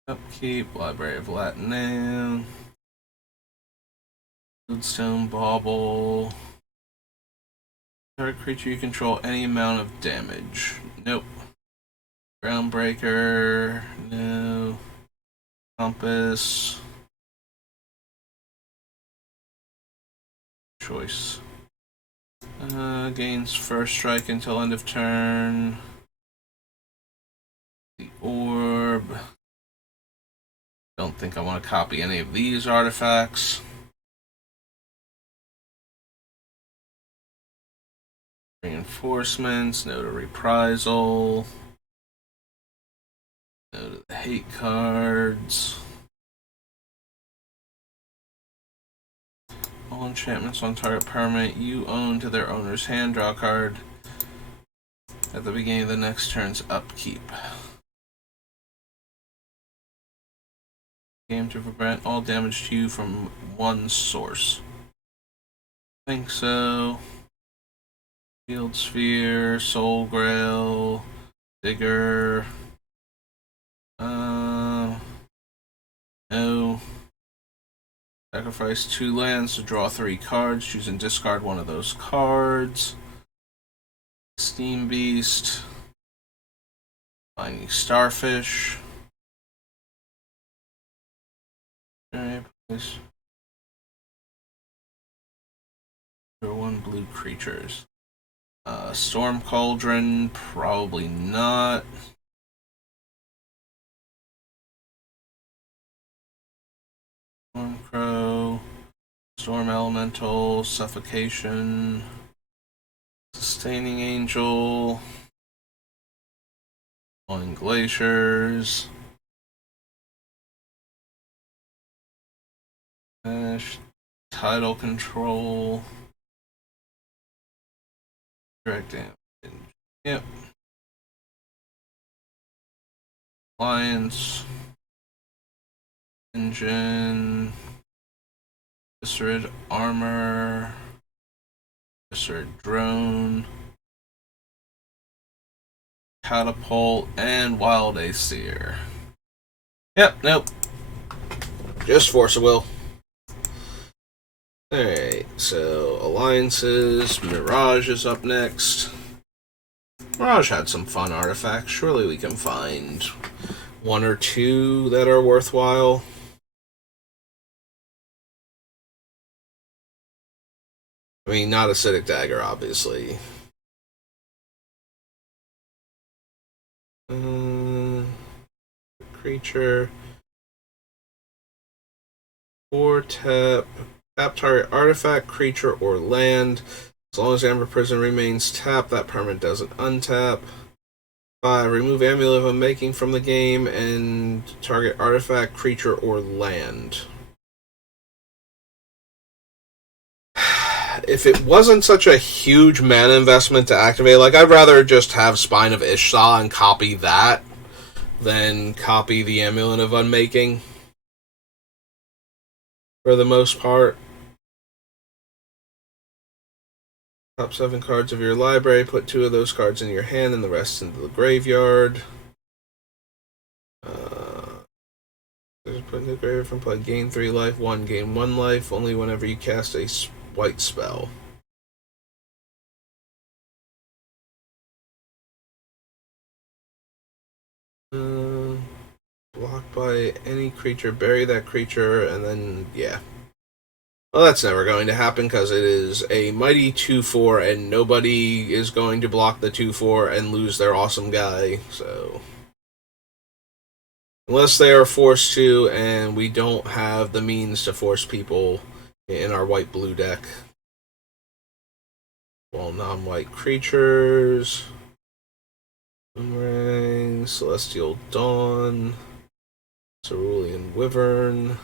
Upkeep, Library of Latinam. Bloodstone Bauble. Target creature you control any amount of damage. Nope. Groundbreaker. No. Compass. Choice. Gains first strike until end of turn. The Orb. Don't think I want to copy any of these artifacts. Reinforcements, no to reprisal, no to the hate cards. All enchantments on target permanent you own to their owner's hand. Draw a card at the beginning of the next turn's upkeep. Game to prevent all damage to you from 1 source. I think so. Field Sphere, Soul Grail, Digger. Sacrifice 2 lands to draw 3 cards. Choose and discard one of those cards. Steam Beast. Finding Starfish. Okay, please. Draw 1 blue creatures. Storm Cauldron, probably not. Storm Crow. Storm Elemental. Suffocation. Sustaining Angel. Falling Glaciers. Tidal Control. Direct damage. Yep. Alliance. Engine. Viscerid Armor. Viscerid Drone. Catapult, and Wild Aesir. Yep, nope. Just Force of Will. Alright, so Alliances. Mirage is up next. Mirage had some fun artifacts. Surely we can find 1 or 2 that are worthwhile. I mean, not Acidic Dagger, obviously. Creature. 4 tap. Tap target artifact, creature, or land. As long as Amber Prison remains tapped, that permanent doesn't untap. 5. Remove Amulet of Unmaking from the game and target artifact, creature, or land. If it wasn't such a huge mana investment to activate, like, I'd rather just have Spine of Ishtar and copy that than copy the Amulet of Unmaking. For the most part. Top 7 cards of your library, put 2 of those cards in your hand and the rest into the graveyard. Put in the graveyard from play. Gain 3 life, 1, gain 1 life, only whenever you cast a white spell. Blocked by any creature, bury that creature, and then, yeah. Well, that's never going to happen because it is a mighty 2/4 and nobody is going to block the 2/4 and lose their awesome guy, so. Unless they are forced to, and we don't have the means to force people in our white-blue deck. Well, non-white creatures. Boomerang, Celestial Dawn, Cerulean Wyvern,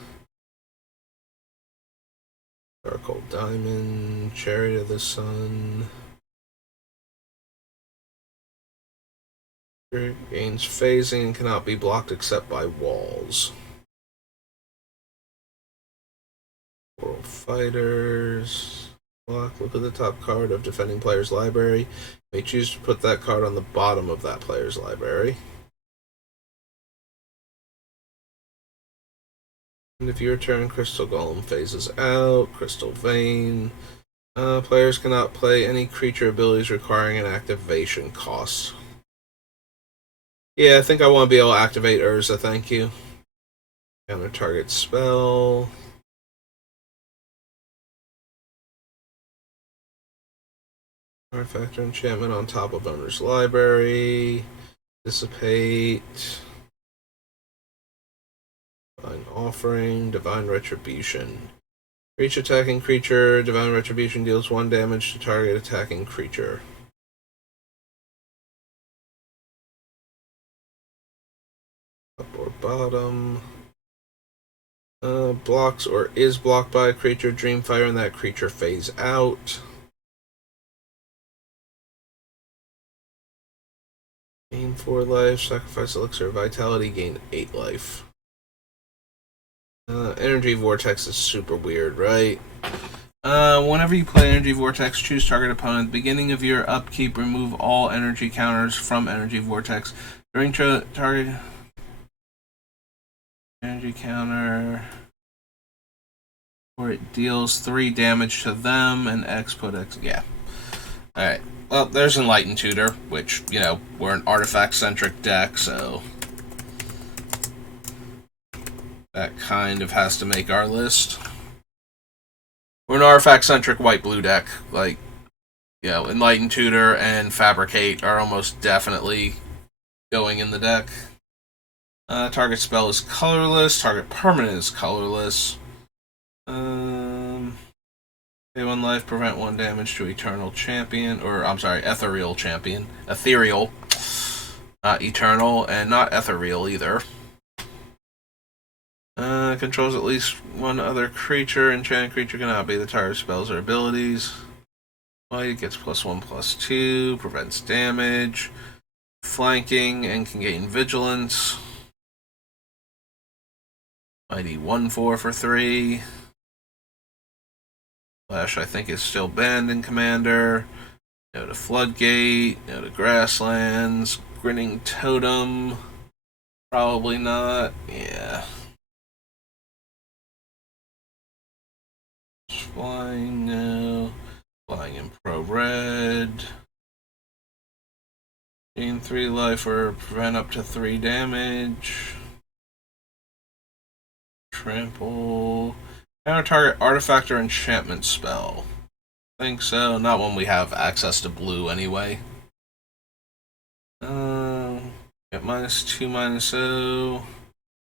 Charcoal Diamond, Chariot of the Sun. Gains phasing and cannot be blocked except by walls. World Fighters. Block. Look at the top card of defending player's library. You may choose to put that card on the bottom of that player's library. End of your turn, Crystal Golem phases out. Crystal Vein. Players cannot play any creature abilities requiring an activation cost. Yeah, I think I want to be able to activate Urza, thank you. Counter target spell. Artifact or enchantment on top of owner's library. Dissipate. Divine Offering. Divine Retribution. For each attacking creature, Divine Retribution deals 1 damage to target attacking creature. Top or bottom. Blocks or is blocked by a creature, Dreamfire, and that creature phase out. Gain 4 life, sacrifice Elixir of Vitality, gain 8 life. Energy Vortex is super weird, right? Whenever you play Energy Vortex, choose target opponent. At the beginning of your upkeep, remove all energy counters from Energy Vortex. During target energy counter. Or it deals 3 damage to them and X put X. Yeah. Alright. Well, there's Enlightened Tutor, which, you know, we're an artifact-centric deck, so that kind of has to make our list. We're an artifact-centric white-blue deck. Like, you know, Enlightened Tutor and Fabricate are almost definitely going in the deck. Target spell is colorless. Target permanent is colorless. Pay 1 life, prevent 1 damage to Eternal Champion, or I'm sorry, Ethereal Champion. Ethereal, not Eternal, and not Ethereal either. Controls at least 1 other creature. Enchanted creature cannot be the target spells or abilities. It gets +1/+2, prevents damage, flanking, and can gain vigilance. Mighty 1/4 for 3. Flash, I think, is still banned in Commander. No to Floodgate, no to Grasslands. Grinning Totem, probably not. Yeah. Flying, no. Flying in Pro Red. Gain 3 life or prevent up to 3 damage. Trample. Counter target artifact or enchantment spell. I think so. Not when we have access to blue anyway. Get -2/-0.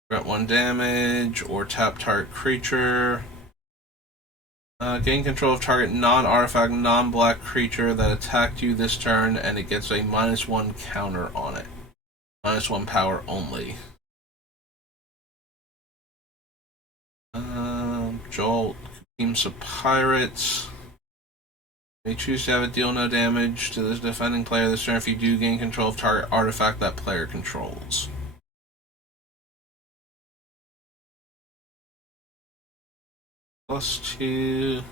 Grant 1 damage or tap target creature. Gain control of target non-artifact, non-black creature that attacked you this turn, and it gets a -1 counter on it. -1 power only. Jolt, teams of pirates. They choose to have it deal no damage to the defending player this turn if you do gain control of target artifact that player controls. +2.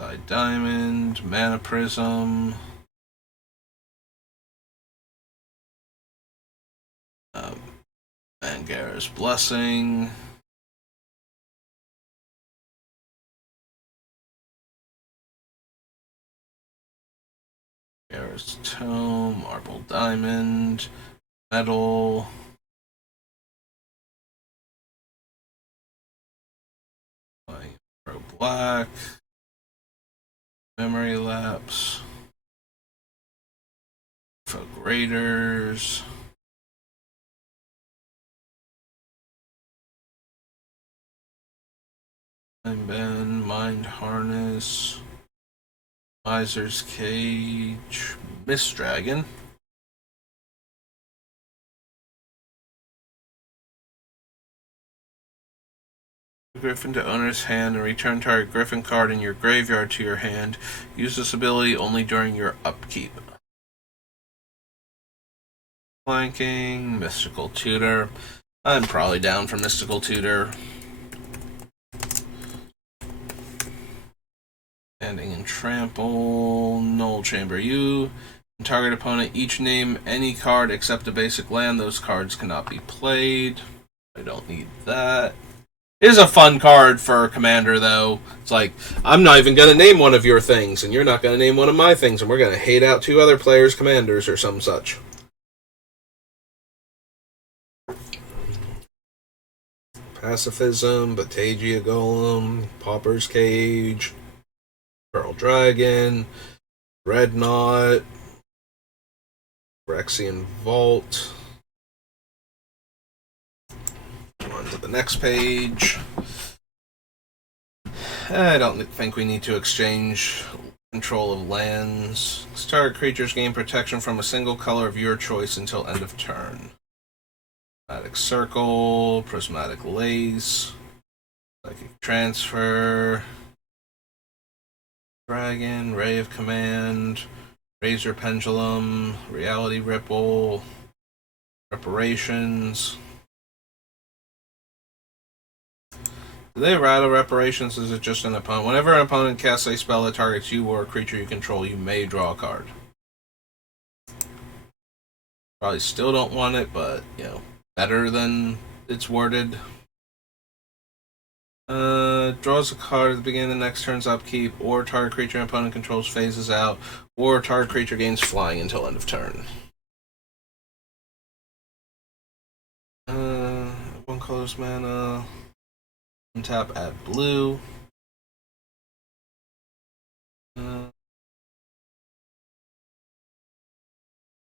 Side Diamond, Mana Prism. Mangara's Blessing. Mangara's Tome, Marble Diamond, Metal. Pro Black. Memory Lapse. Folk Raiders. Mind Mind Harness, Miser's Cage, Mist Dragon. Griffin to owner's hand and return target Griffin card in your graveyard to your hand. Use this ability only during your upkeep. Flanking, Mystical Tutor. I'm probably down for Mystical Tutor. Standing in Trample, Null Chamber. You and target opponent each name any card except a basic land. Those cards cannot be played. I don't need that. It is a fun card for Commander, though. It's like, I'm not even going to name one of your things, and you're not going to name one of my things, and we're going to hate out 2 other players' commanders or some such. Pacifism, Batagia Golem, Pauper's Cage, Pearl Dragon, Dreadnought, Rexian Vault. On to the next page. I don't think we need to exchange control of lands. Target creatures gain protection from a single color of your choice until end of turn. Prismatic Circle, Prismatic Lace, Psychic Transfer, Dragon, Ray of Command, Razor Pendulum, Reality Ripple, Reparations. Do they rattle Reparations? Is it just an opponent? Whenever an opponent casts a spell that targets you or a creature you control, you may draw a card. Probably still don't want it, but, you know, better than it's worded. Draws a card at the beginning of the next turn's upkeep, or target creature and opponent controls phases out, or target creature gains flying until end of turn. One colorless mana. Untap, add blue.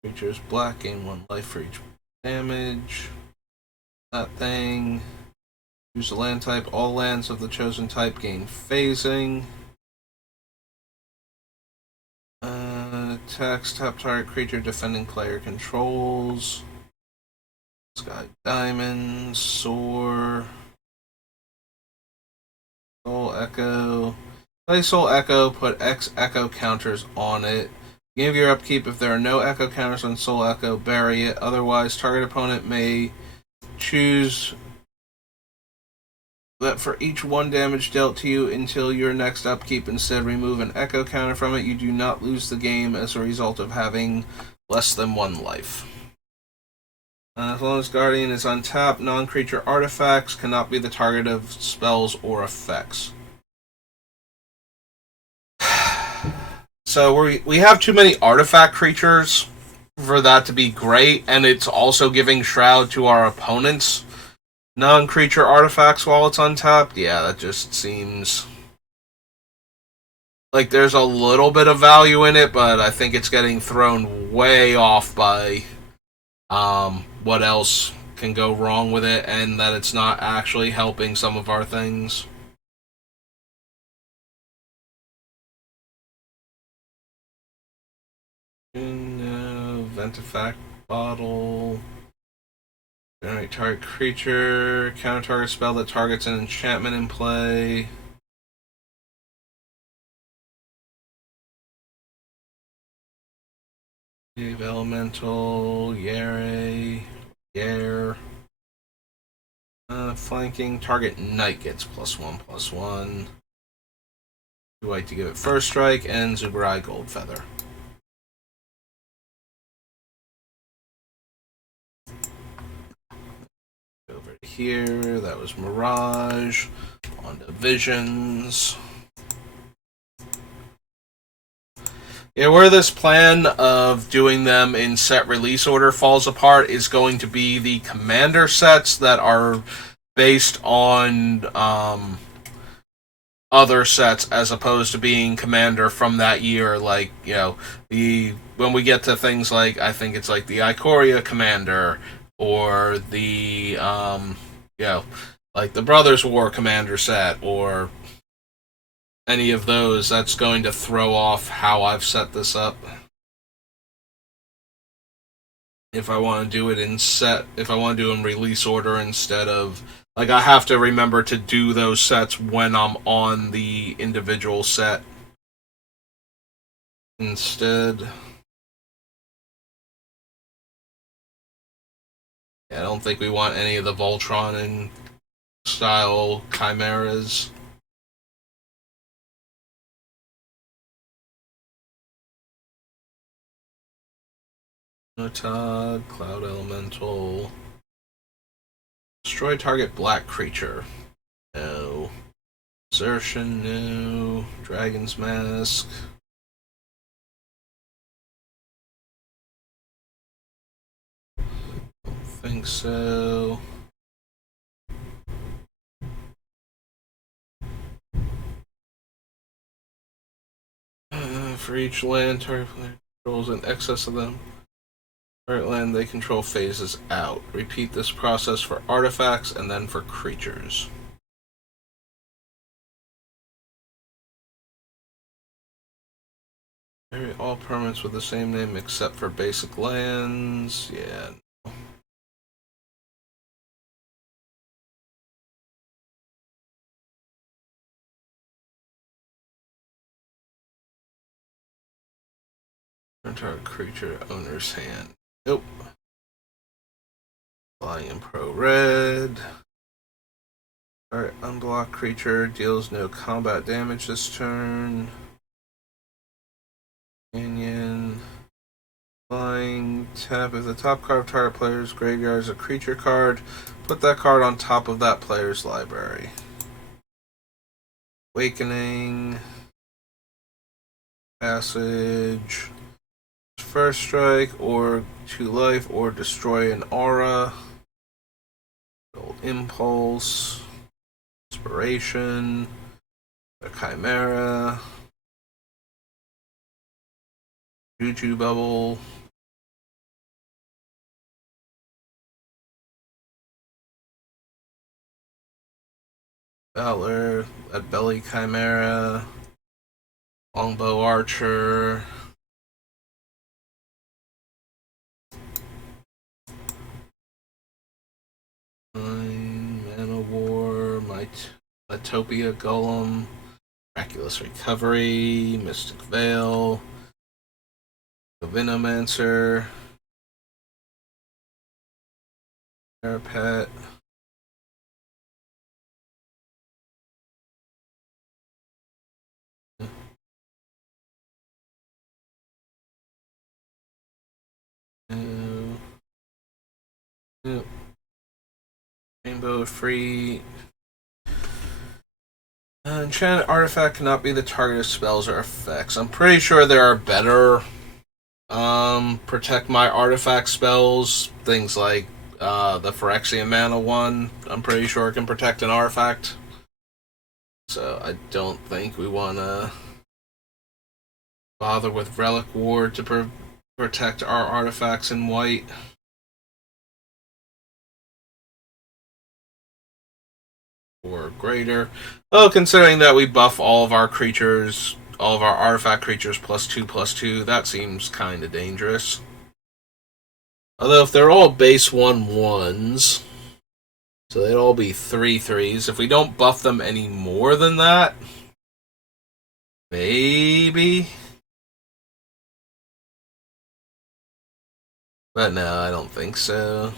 Creatures black, gain 1 life for each damage. That thing. Use the land type. All lands of the chosen type gain phasing. Attacks tap target creature defending player controls. Sky Diamond, Soar, Soul Echo. Play Soul Echo, put X Echo counters on it. Beginning of your upkeep, if there are no Echo counters on Soul Echo, bury it. Otherwise, target opponent may choose that for each 1 damage dealt to you until your next upkeep, instead remove an Echo counter from it. You do not lose the game as a result of having less than 1 life. As long as Guardian is untapped, non-creature artifacts cannot be the target of spells or effects. So we have too many artifact creatures for that to be great, and it's also giving Shroud to our opponents. Non-creature artifacts while it's untapped, yeah, that just seems like there's a little bit of value in it, but I think it's getting thrown way off by what else can go wrong with it, and that it's not actually helping some of our things. Ventifact bottle. Generate target creature. Counter target spell that targets an enchantment in play. Cave Elemental. Yare. Yare. Flanking. Target knight gets +1/+1. White to give it first strike, and Zubarai Gold Feather. Over here, that was Mirage. On to Visions. Yeah, where this plan of doing them in set release order falls apart is going to be the commander sets that are based on other sets as opposed to being commander from that year. Like, you know, when we get to things like, I think it's like the Ikoria commander or the like the Brothers War commander set or any of those, that's going to throw off how I've set this up. If I want to do it if I want to do it in release order instead of, like, I have to remember to do those sets when I'm on the individual set instead. Yeah, I don't think we want any of the Voltron and style chimeras. Notod, Cloud Elemental. Destroy target black creature. No. Exertion, no. Dragon's Mask. Don't think so. For each land, target player controls in excess of them. Target land they control phases out. Repeat this process for artifacts and then for creatures. All permanents with the same name except for basic lands. Yeah. Target creature owner's hand. Nope. Flying in pro red. Alright, unblocked creature deals no combat damage this turn. Canyon. Flying. Tap. If the top card of target player's graveyard is a creature card, put that card on top of that player's library. Awakening. Passage. First strike, or 2 life, or destroy an aura. Impulse. Inspiration. A Chimera. Juju Bubble. Valor. Lead Belly Chimera. Longbow Archer. Mana War. Mytopia Golem. Miraculous Recovery. Mystic Veil. Venomancer. Parapet. Rainbow Free. Enchanted artifact cannot be the target of spells or effects. I'm pretty sure there are better protect my artifact spells. Things like the Phyrexian Mana one. I'm pretty sure it can protect an artifact. So I don't think we want to bother with Relic Ward to protect our artifacts in white. Or greater. Oh, considering that we buff all of our creatures, all of our artifact creatures +2/+2, that seems kind of dangerous. Although if they're all base 1/1s, so they'd all be 3/3s. If we don't buff them any more than that, maybe. But no, I don't think so.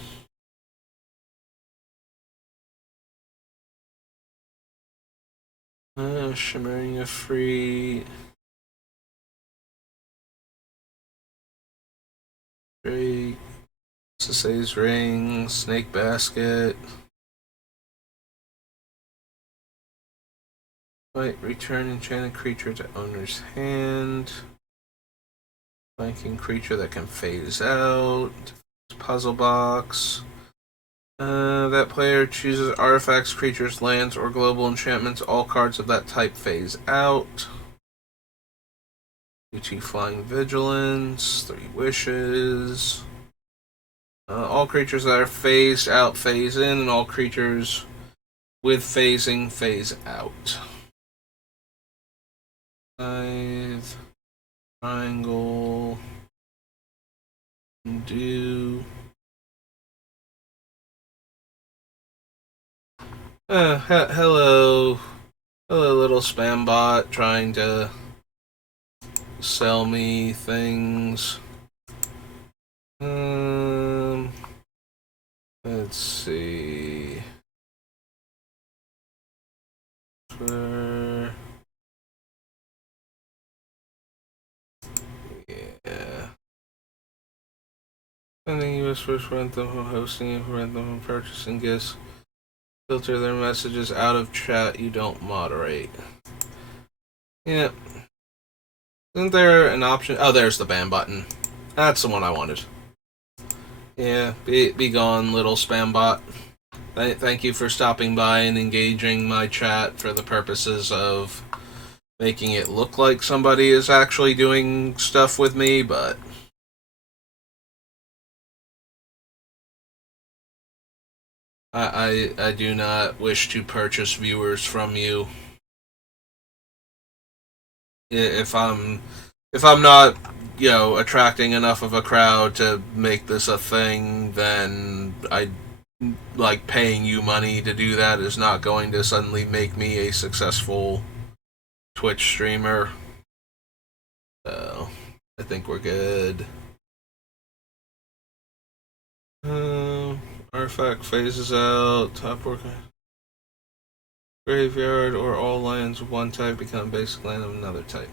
Shimmering a free. Drake. Sisay's Ring. Snake Basket. Right, return enchanted creature to owner's hand. Flanking creature that can phase out. Puzzle box. That player chooses artifacts, creatures, lands, or global enchantments. All cards of that type phase out. UT Flying Vigilance. 3 wishes. All creatures that are phased out phase in, and all creatures with phasing phase out. Scythe. Triangle. Do. Hello. Hello, little spam bot trying to sell me things. Let's see. Yeah. Sending US first rent them from hosting and rent them from purchasing gifts. Filter their messages out of chat. You don't moderate. Yeah. Isn't there an option? Oh, there's the ban button. That's the one I wanted. Yeah, be gone, little spam bot. Thank you for stopping by and engaging my chat for the purposes of making it look like somebody is actually doing stuff with me, but I do not wish to purchase viewers from you. If I'm not, attracting enough of a crowd to make this a thing, then I like paying you money to do that is not going to suddenly make me a successful Twitch streamer. So I think we're good. Artifact phases out. Top worker. Graveyard or all lands of one type become basic land of another type.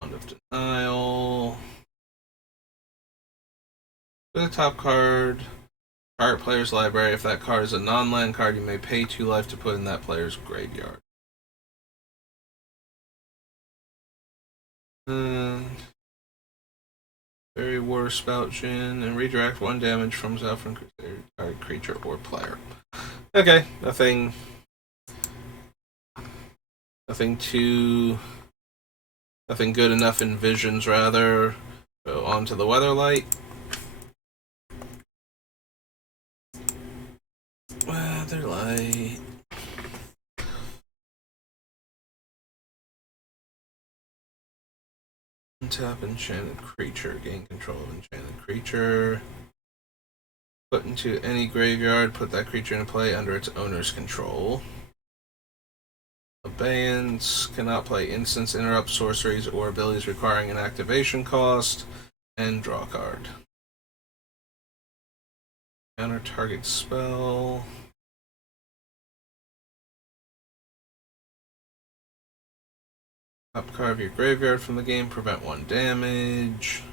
Bond of Denial. For the top card, Target player's library. If that card is a non-land card, you may pay 2 life to put in that player's graveyard. Very War Spout Jin, and redirect 1 damage from Zalfrin Crusader, target creature or player. Okay, nothing good enough in Visions, rather. So on to the Weatherlight. Weatherlight. Untap enchanted creature. Gain control of enchanted creature. Put into any graveyard. Put that creature into play under its owner's control. Abeyance. Cannot play instants, interrupt, sorceries, or abilities requiring an activation cost. And draw a card. Counter target spell. Top card of your graveyard from the game. Prevent 1 damage.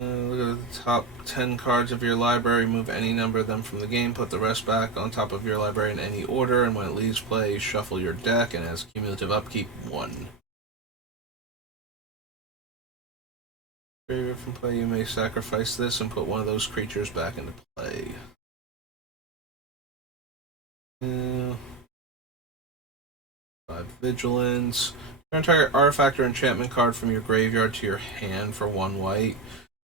Look at the top 10 cards of your library. Move any number of them from the game. Put the rest back on top of your library in any order. And when it leaves play, shuffle your deck. And as cumulative upkeep, 1. Graveyard from play, you may sacrifice this and put one of those creatures back into play. 5 vigilance. Turn target artifact or enchantment card from your graveyard to your hand for 1 white.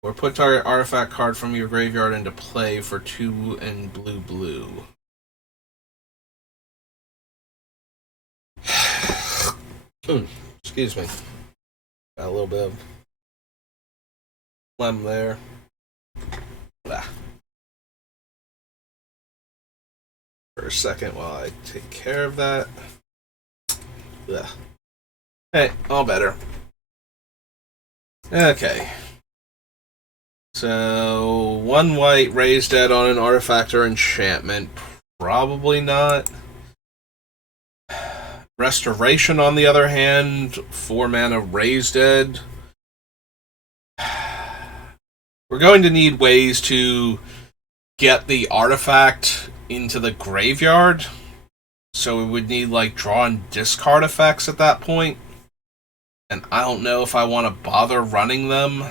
Or put target artifact card from your graveyard into play for 2 and blue. Excuse me. Got a little bit of phlegm there. For a second while I take care of that. Hey, all better. Okay. So, 1 white, raise dead on an artifact or enchantment. Probably not. Restoration, on the other hand, 4 mana, raise dead. We're going to need ways to get the artifact into the graveyard. So we would need, like, draw and discard effects at that point. And I don't know if I want to bother running them.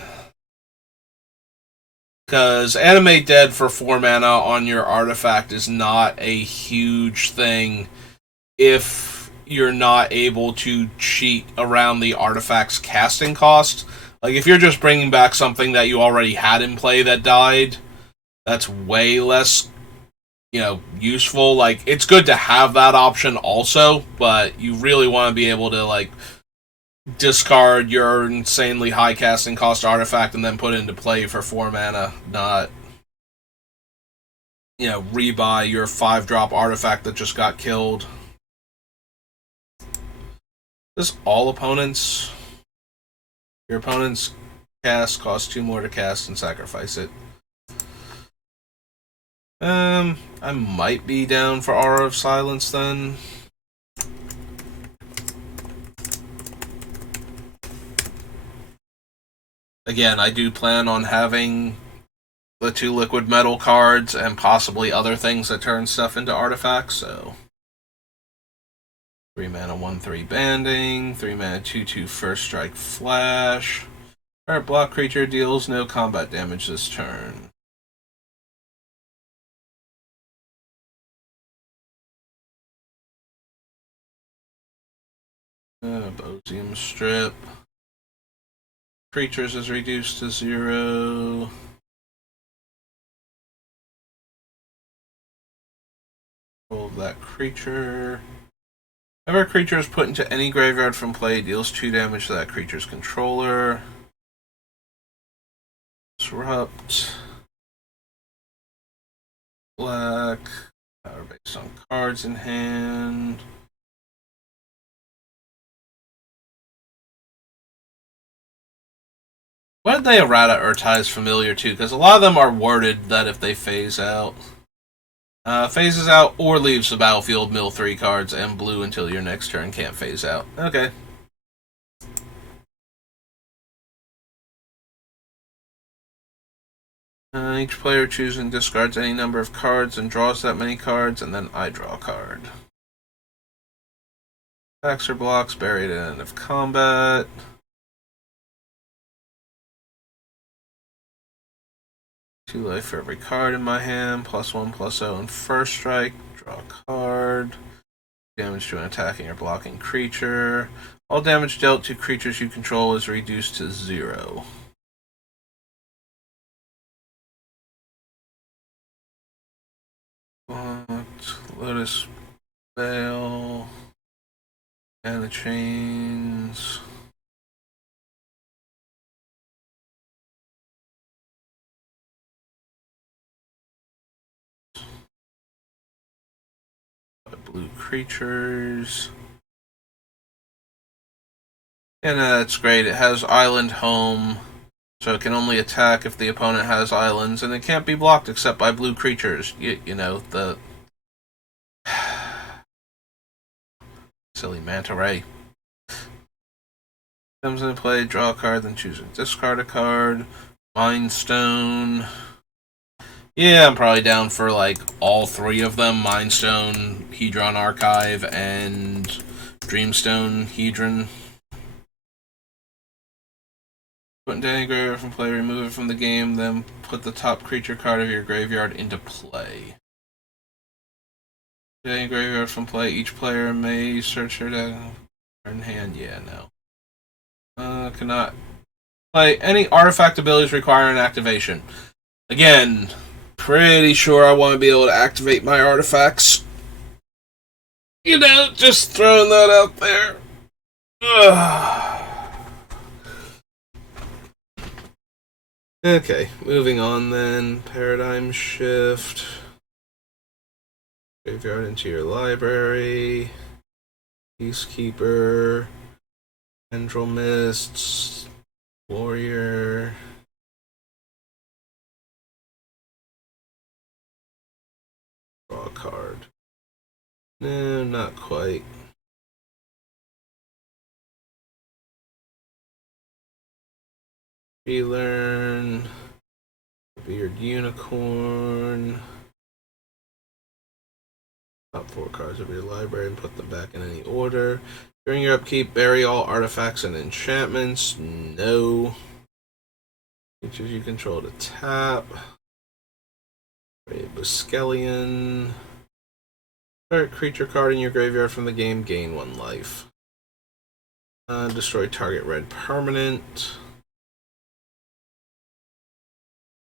Because Animate Dead for 4 mana on your artifact is not a huge thing if you're not able to cheat around the artifact's casting cost. Like, if you're just bringing back something that you already had in play that died, that's way less, useful. Like, it's good to have that option also, but you really want to be able to, like, discard your insanely high casting cost artifact and then put it into play for 4 mana, not, rebuy your 5-drop artifact that just got killed. Does all opponents... Your opponent's cast costs 2 more to cast and sacrifice it. I might be down for Aura of Silence then. Again, I do plan on having the 2 liquid metal cards and possibly other things that turn stuff into artifacts, so... 3 mana 1/3 banding, 3 mana 2/2 first strike flash. Alright, block creature deals no combat damage this turn. Bosium Strip. Creatures is reduced to 0. Roll that creature. Whenever a creature is put into any graveyard from play, deals 2 damage to that creature's controller. Disrupt. Black. Power based on cards in hand. What did they errata Urza familiar to? Because a lot of them are worded that if they phase out. Phases out or leaves the battlefield, mill 3 cards, and blue until your next turn, can't phase out. Okay. Each player chooses and discards any number of cards and draws that many cards, and then I draw a card. Attacks or blocks buried at the end of combat. Two life for every card in my hand. +1/+0 in first strike. Draw a card. Damage to an attacking or blocking creature. All damage dealt to creatures you control is reduced to 0. Lotus Veil. And the chains. Blue creatures. And that's great. It has Island Home, so it can only attack if the opponent has islands, and it can't be blocked except by blue creatures. You know, the silly manta ray. Comes into play, draw a card, then choose and discard a card. Mind Stone. Yeah, I'm probably down for like all three of them. Mind Stone, Hedron Archive, and Dreamstone Hedron. Put any graveyard from play, remove it from the game, then put the top creature card of your graveyard into play. Put any graveyard from play, each player may search their deck in hand. Yeah, no. Cannot play any artifact abilities requiring activation. Again, pretty sure I want to be able to activate my artifacts. You know, just throwing that out there. Ugh. Okay, moving on then. Paradigm Shift. Graveyard into your library. Peacekeeper. Tendril Mists. Warrior. Draw a card. No, not quite. Relearn. Weird Unicorn. Top 4 cards of your library and put them back in any order. During your upkeep, bury all artifacts and enchantments. No. Creatures you control to tap. Buskellion. Start creature card in your graveyard from the game. Gain 1 life. Destroy target red permanent.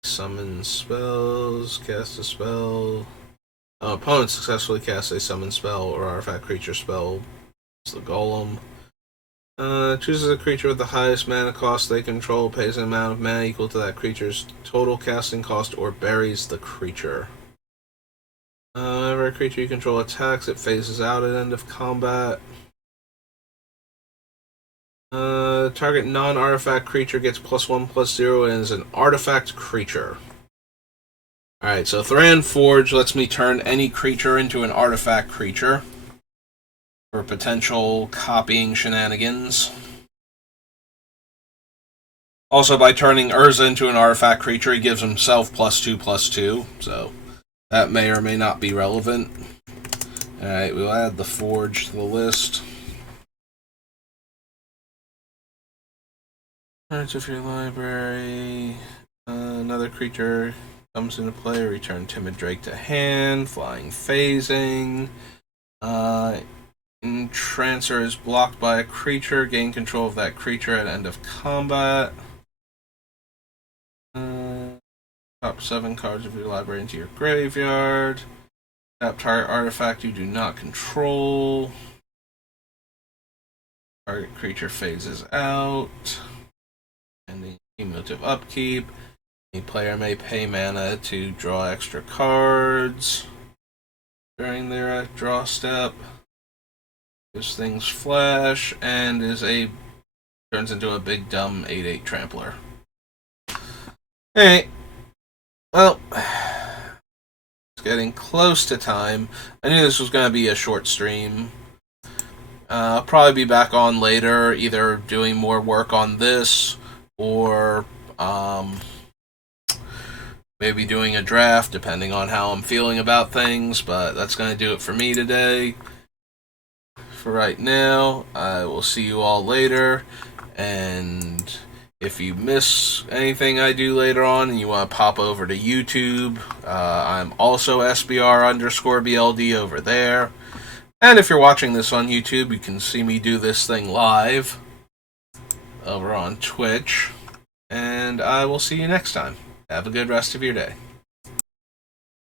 Summon spells. Cast a spell. Opponent successfully casts a summon spell or artifact creature spell. It's the Golem. Chooses a creature with the highest mana cost they control, pays an amount of mana equal to that creature's total casting cost, or buries the creature. Whenever a creature you control attacks, it phases out at end of combat. Target non-artifact creature gets +1/+0 and is an artifact creature. Alright, so Thran Forge lets me turn any creature into an artifact creature for potential copying shenanigans. Also, by turning Urza into an artifact creature, he gives himself +2/+2, so that may or may not be relevant. Alright, we'll add the Forge to the list. Cards of your library. Another creature comes into play. Return Timid Drake to hand. Flying Phasing. Entrancer is blocked by a creature. Gain control of that creature at end of combat. Top 7 cards of your library into your graveyard. Tap target artifact you do not control. Target creature phases out. Ending cumulative upkeep. A player may pay mana to draw extra cards during their draw step. Gives things flash and turns into a big dumb 8/8 trampler. Hey, well, it's getting close to time. I knew this was going to be a short stream. I'll probably be back on later, either doing more work on this or maybe doing a draft, depending on how I'm feeling about things. But that's going to do it for me today. For right now, I will see you all later. And if you miss anything I do later on and you want to pop over to YouTube, I'm also SBR_BLD over there. And if you're watching this on YouTube, you can see me do this thing live over on Twitch. And I will see you next time. Have a good rest of your day.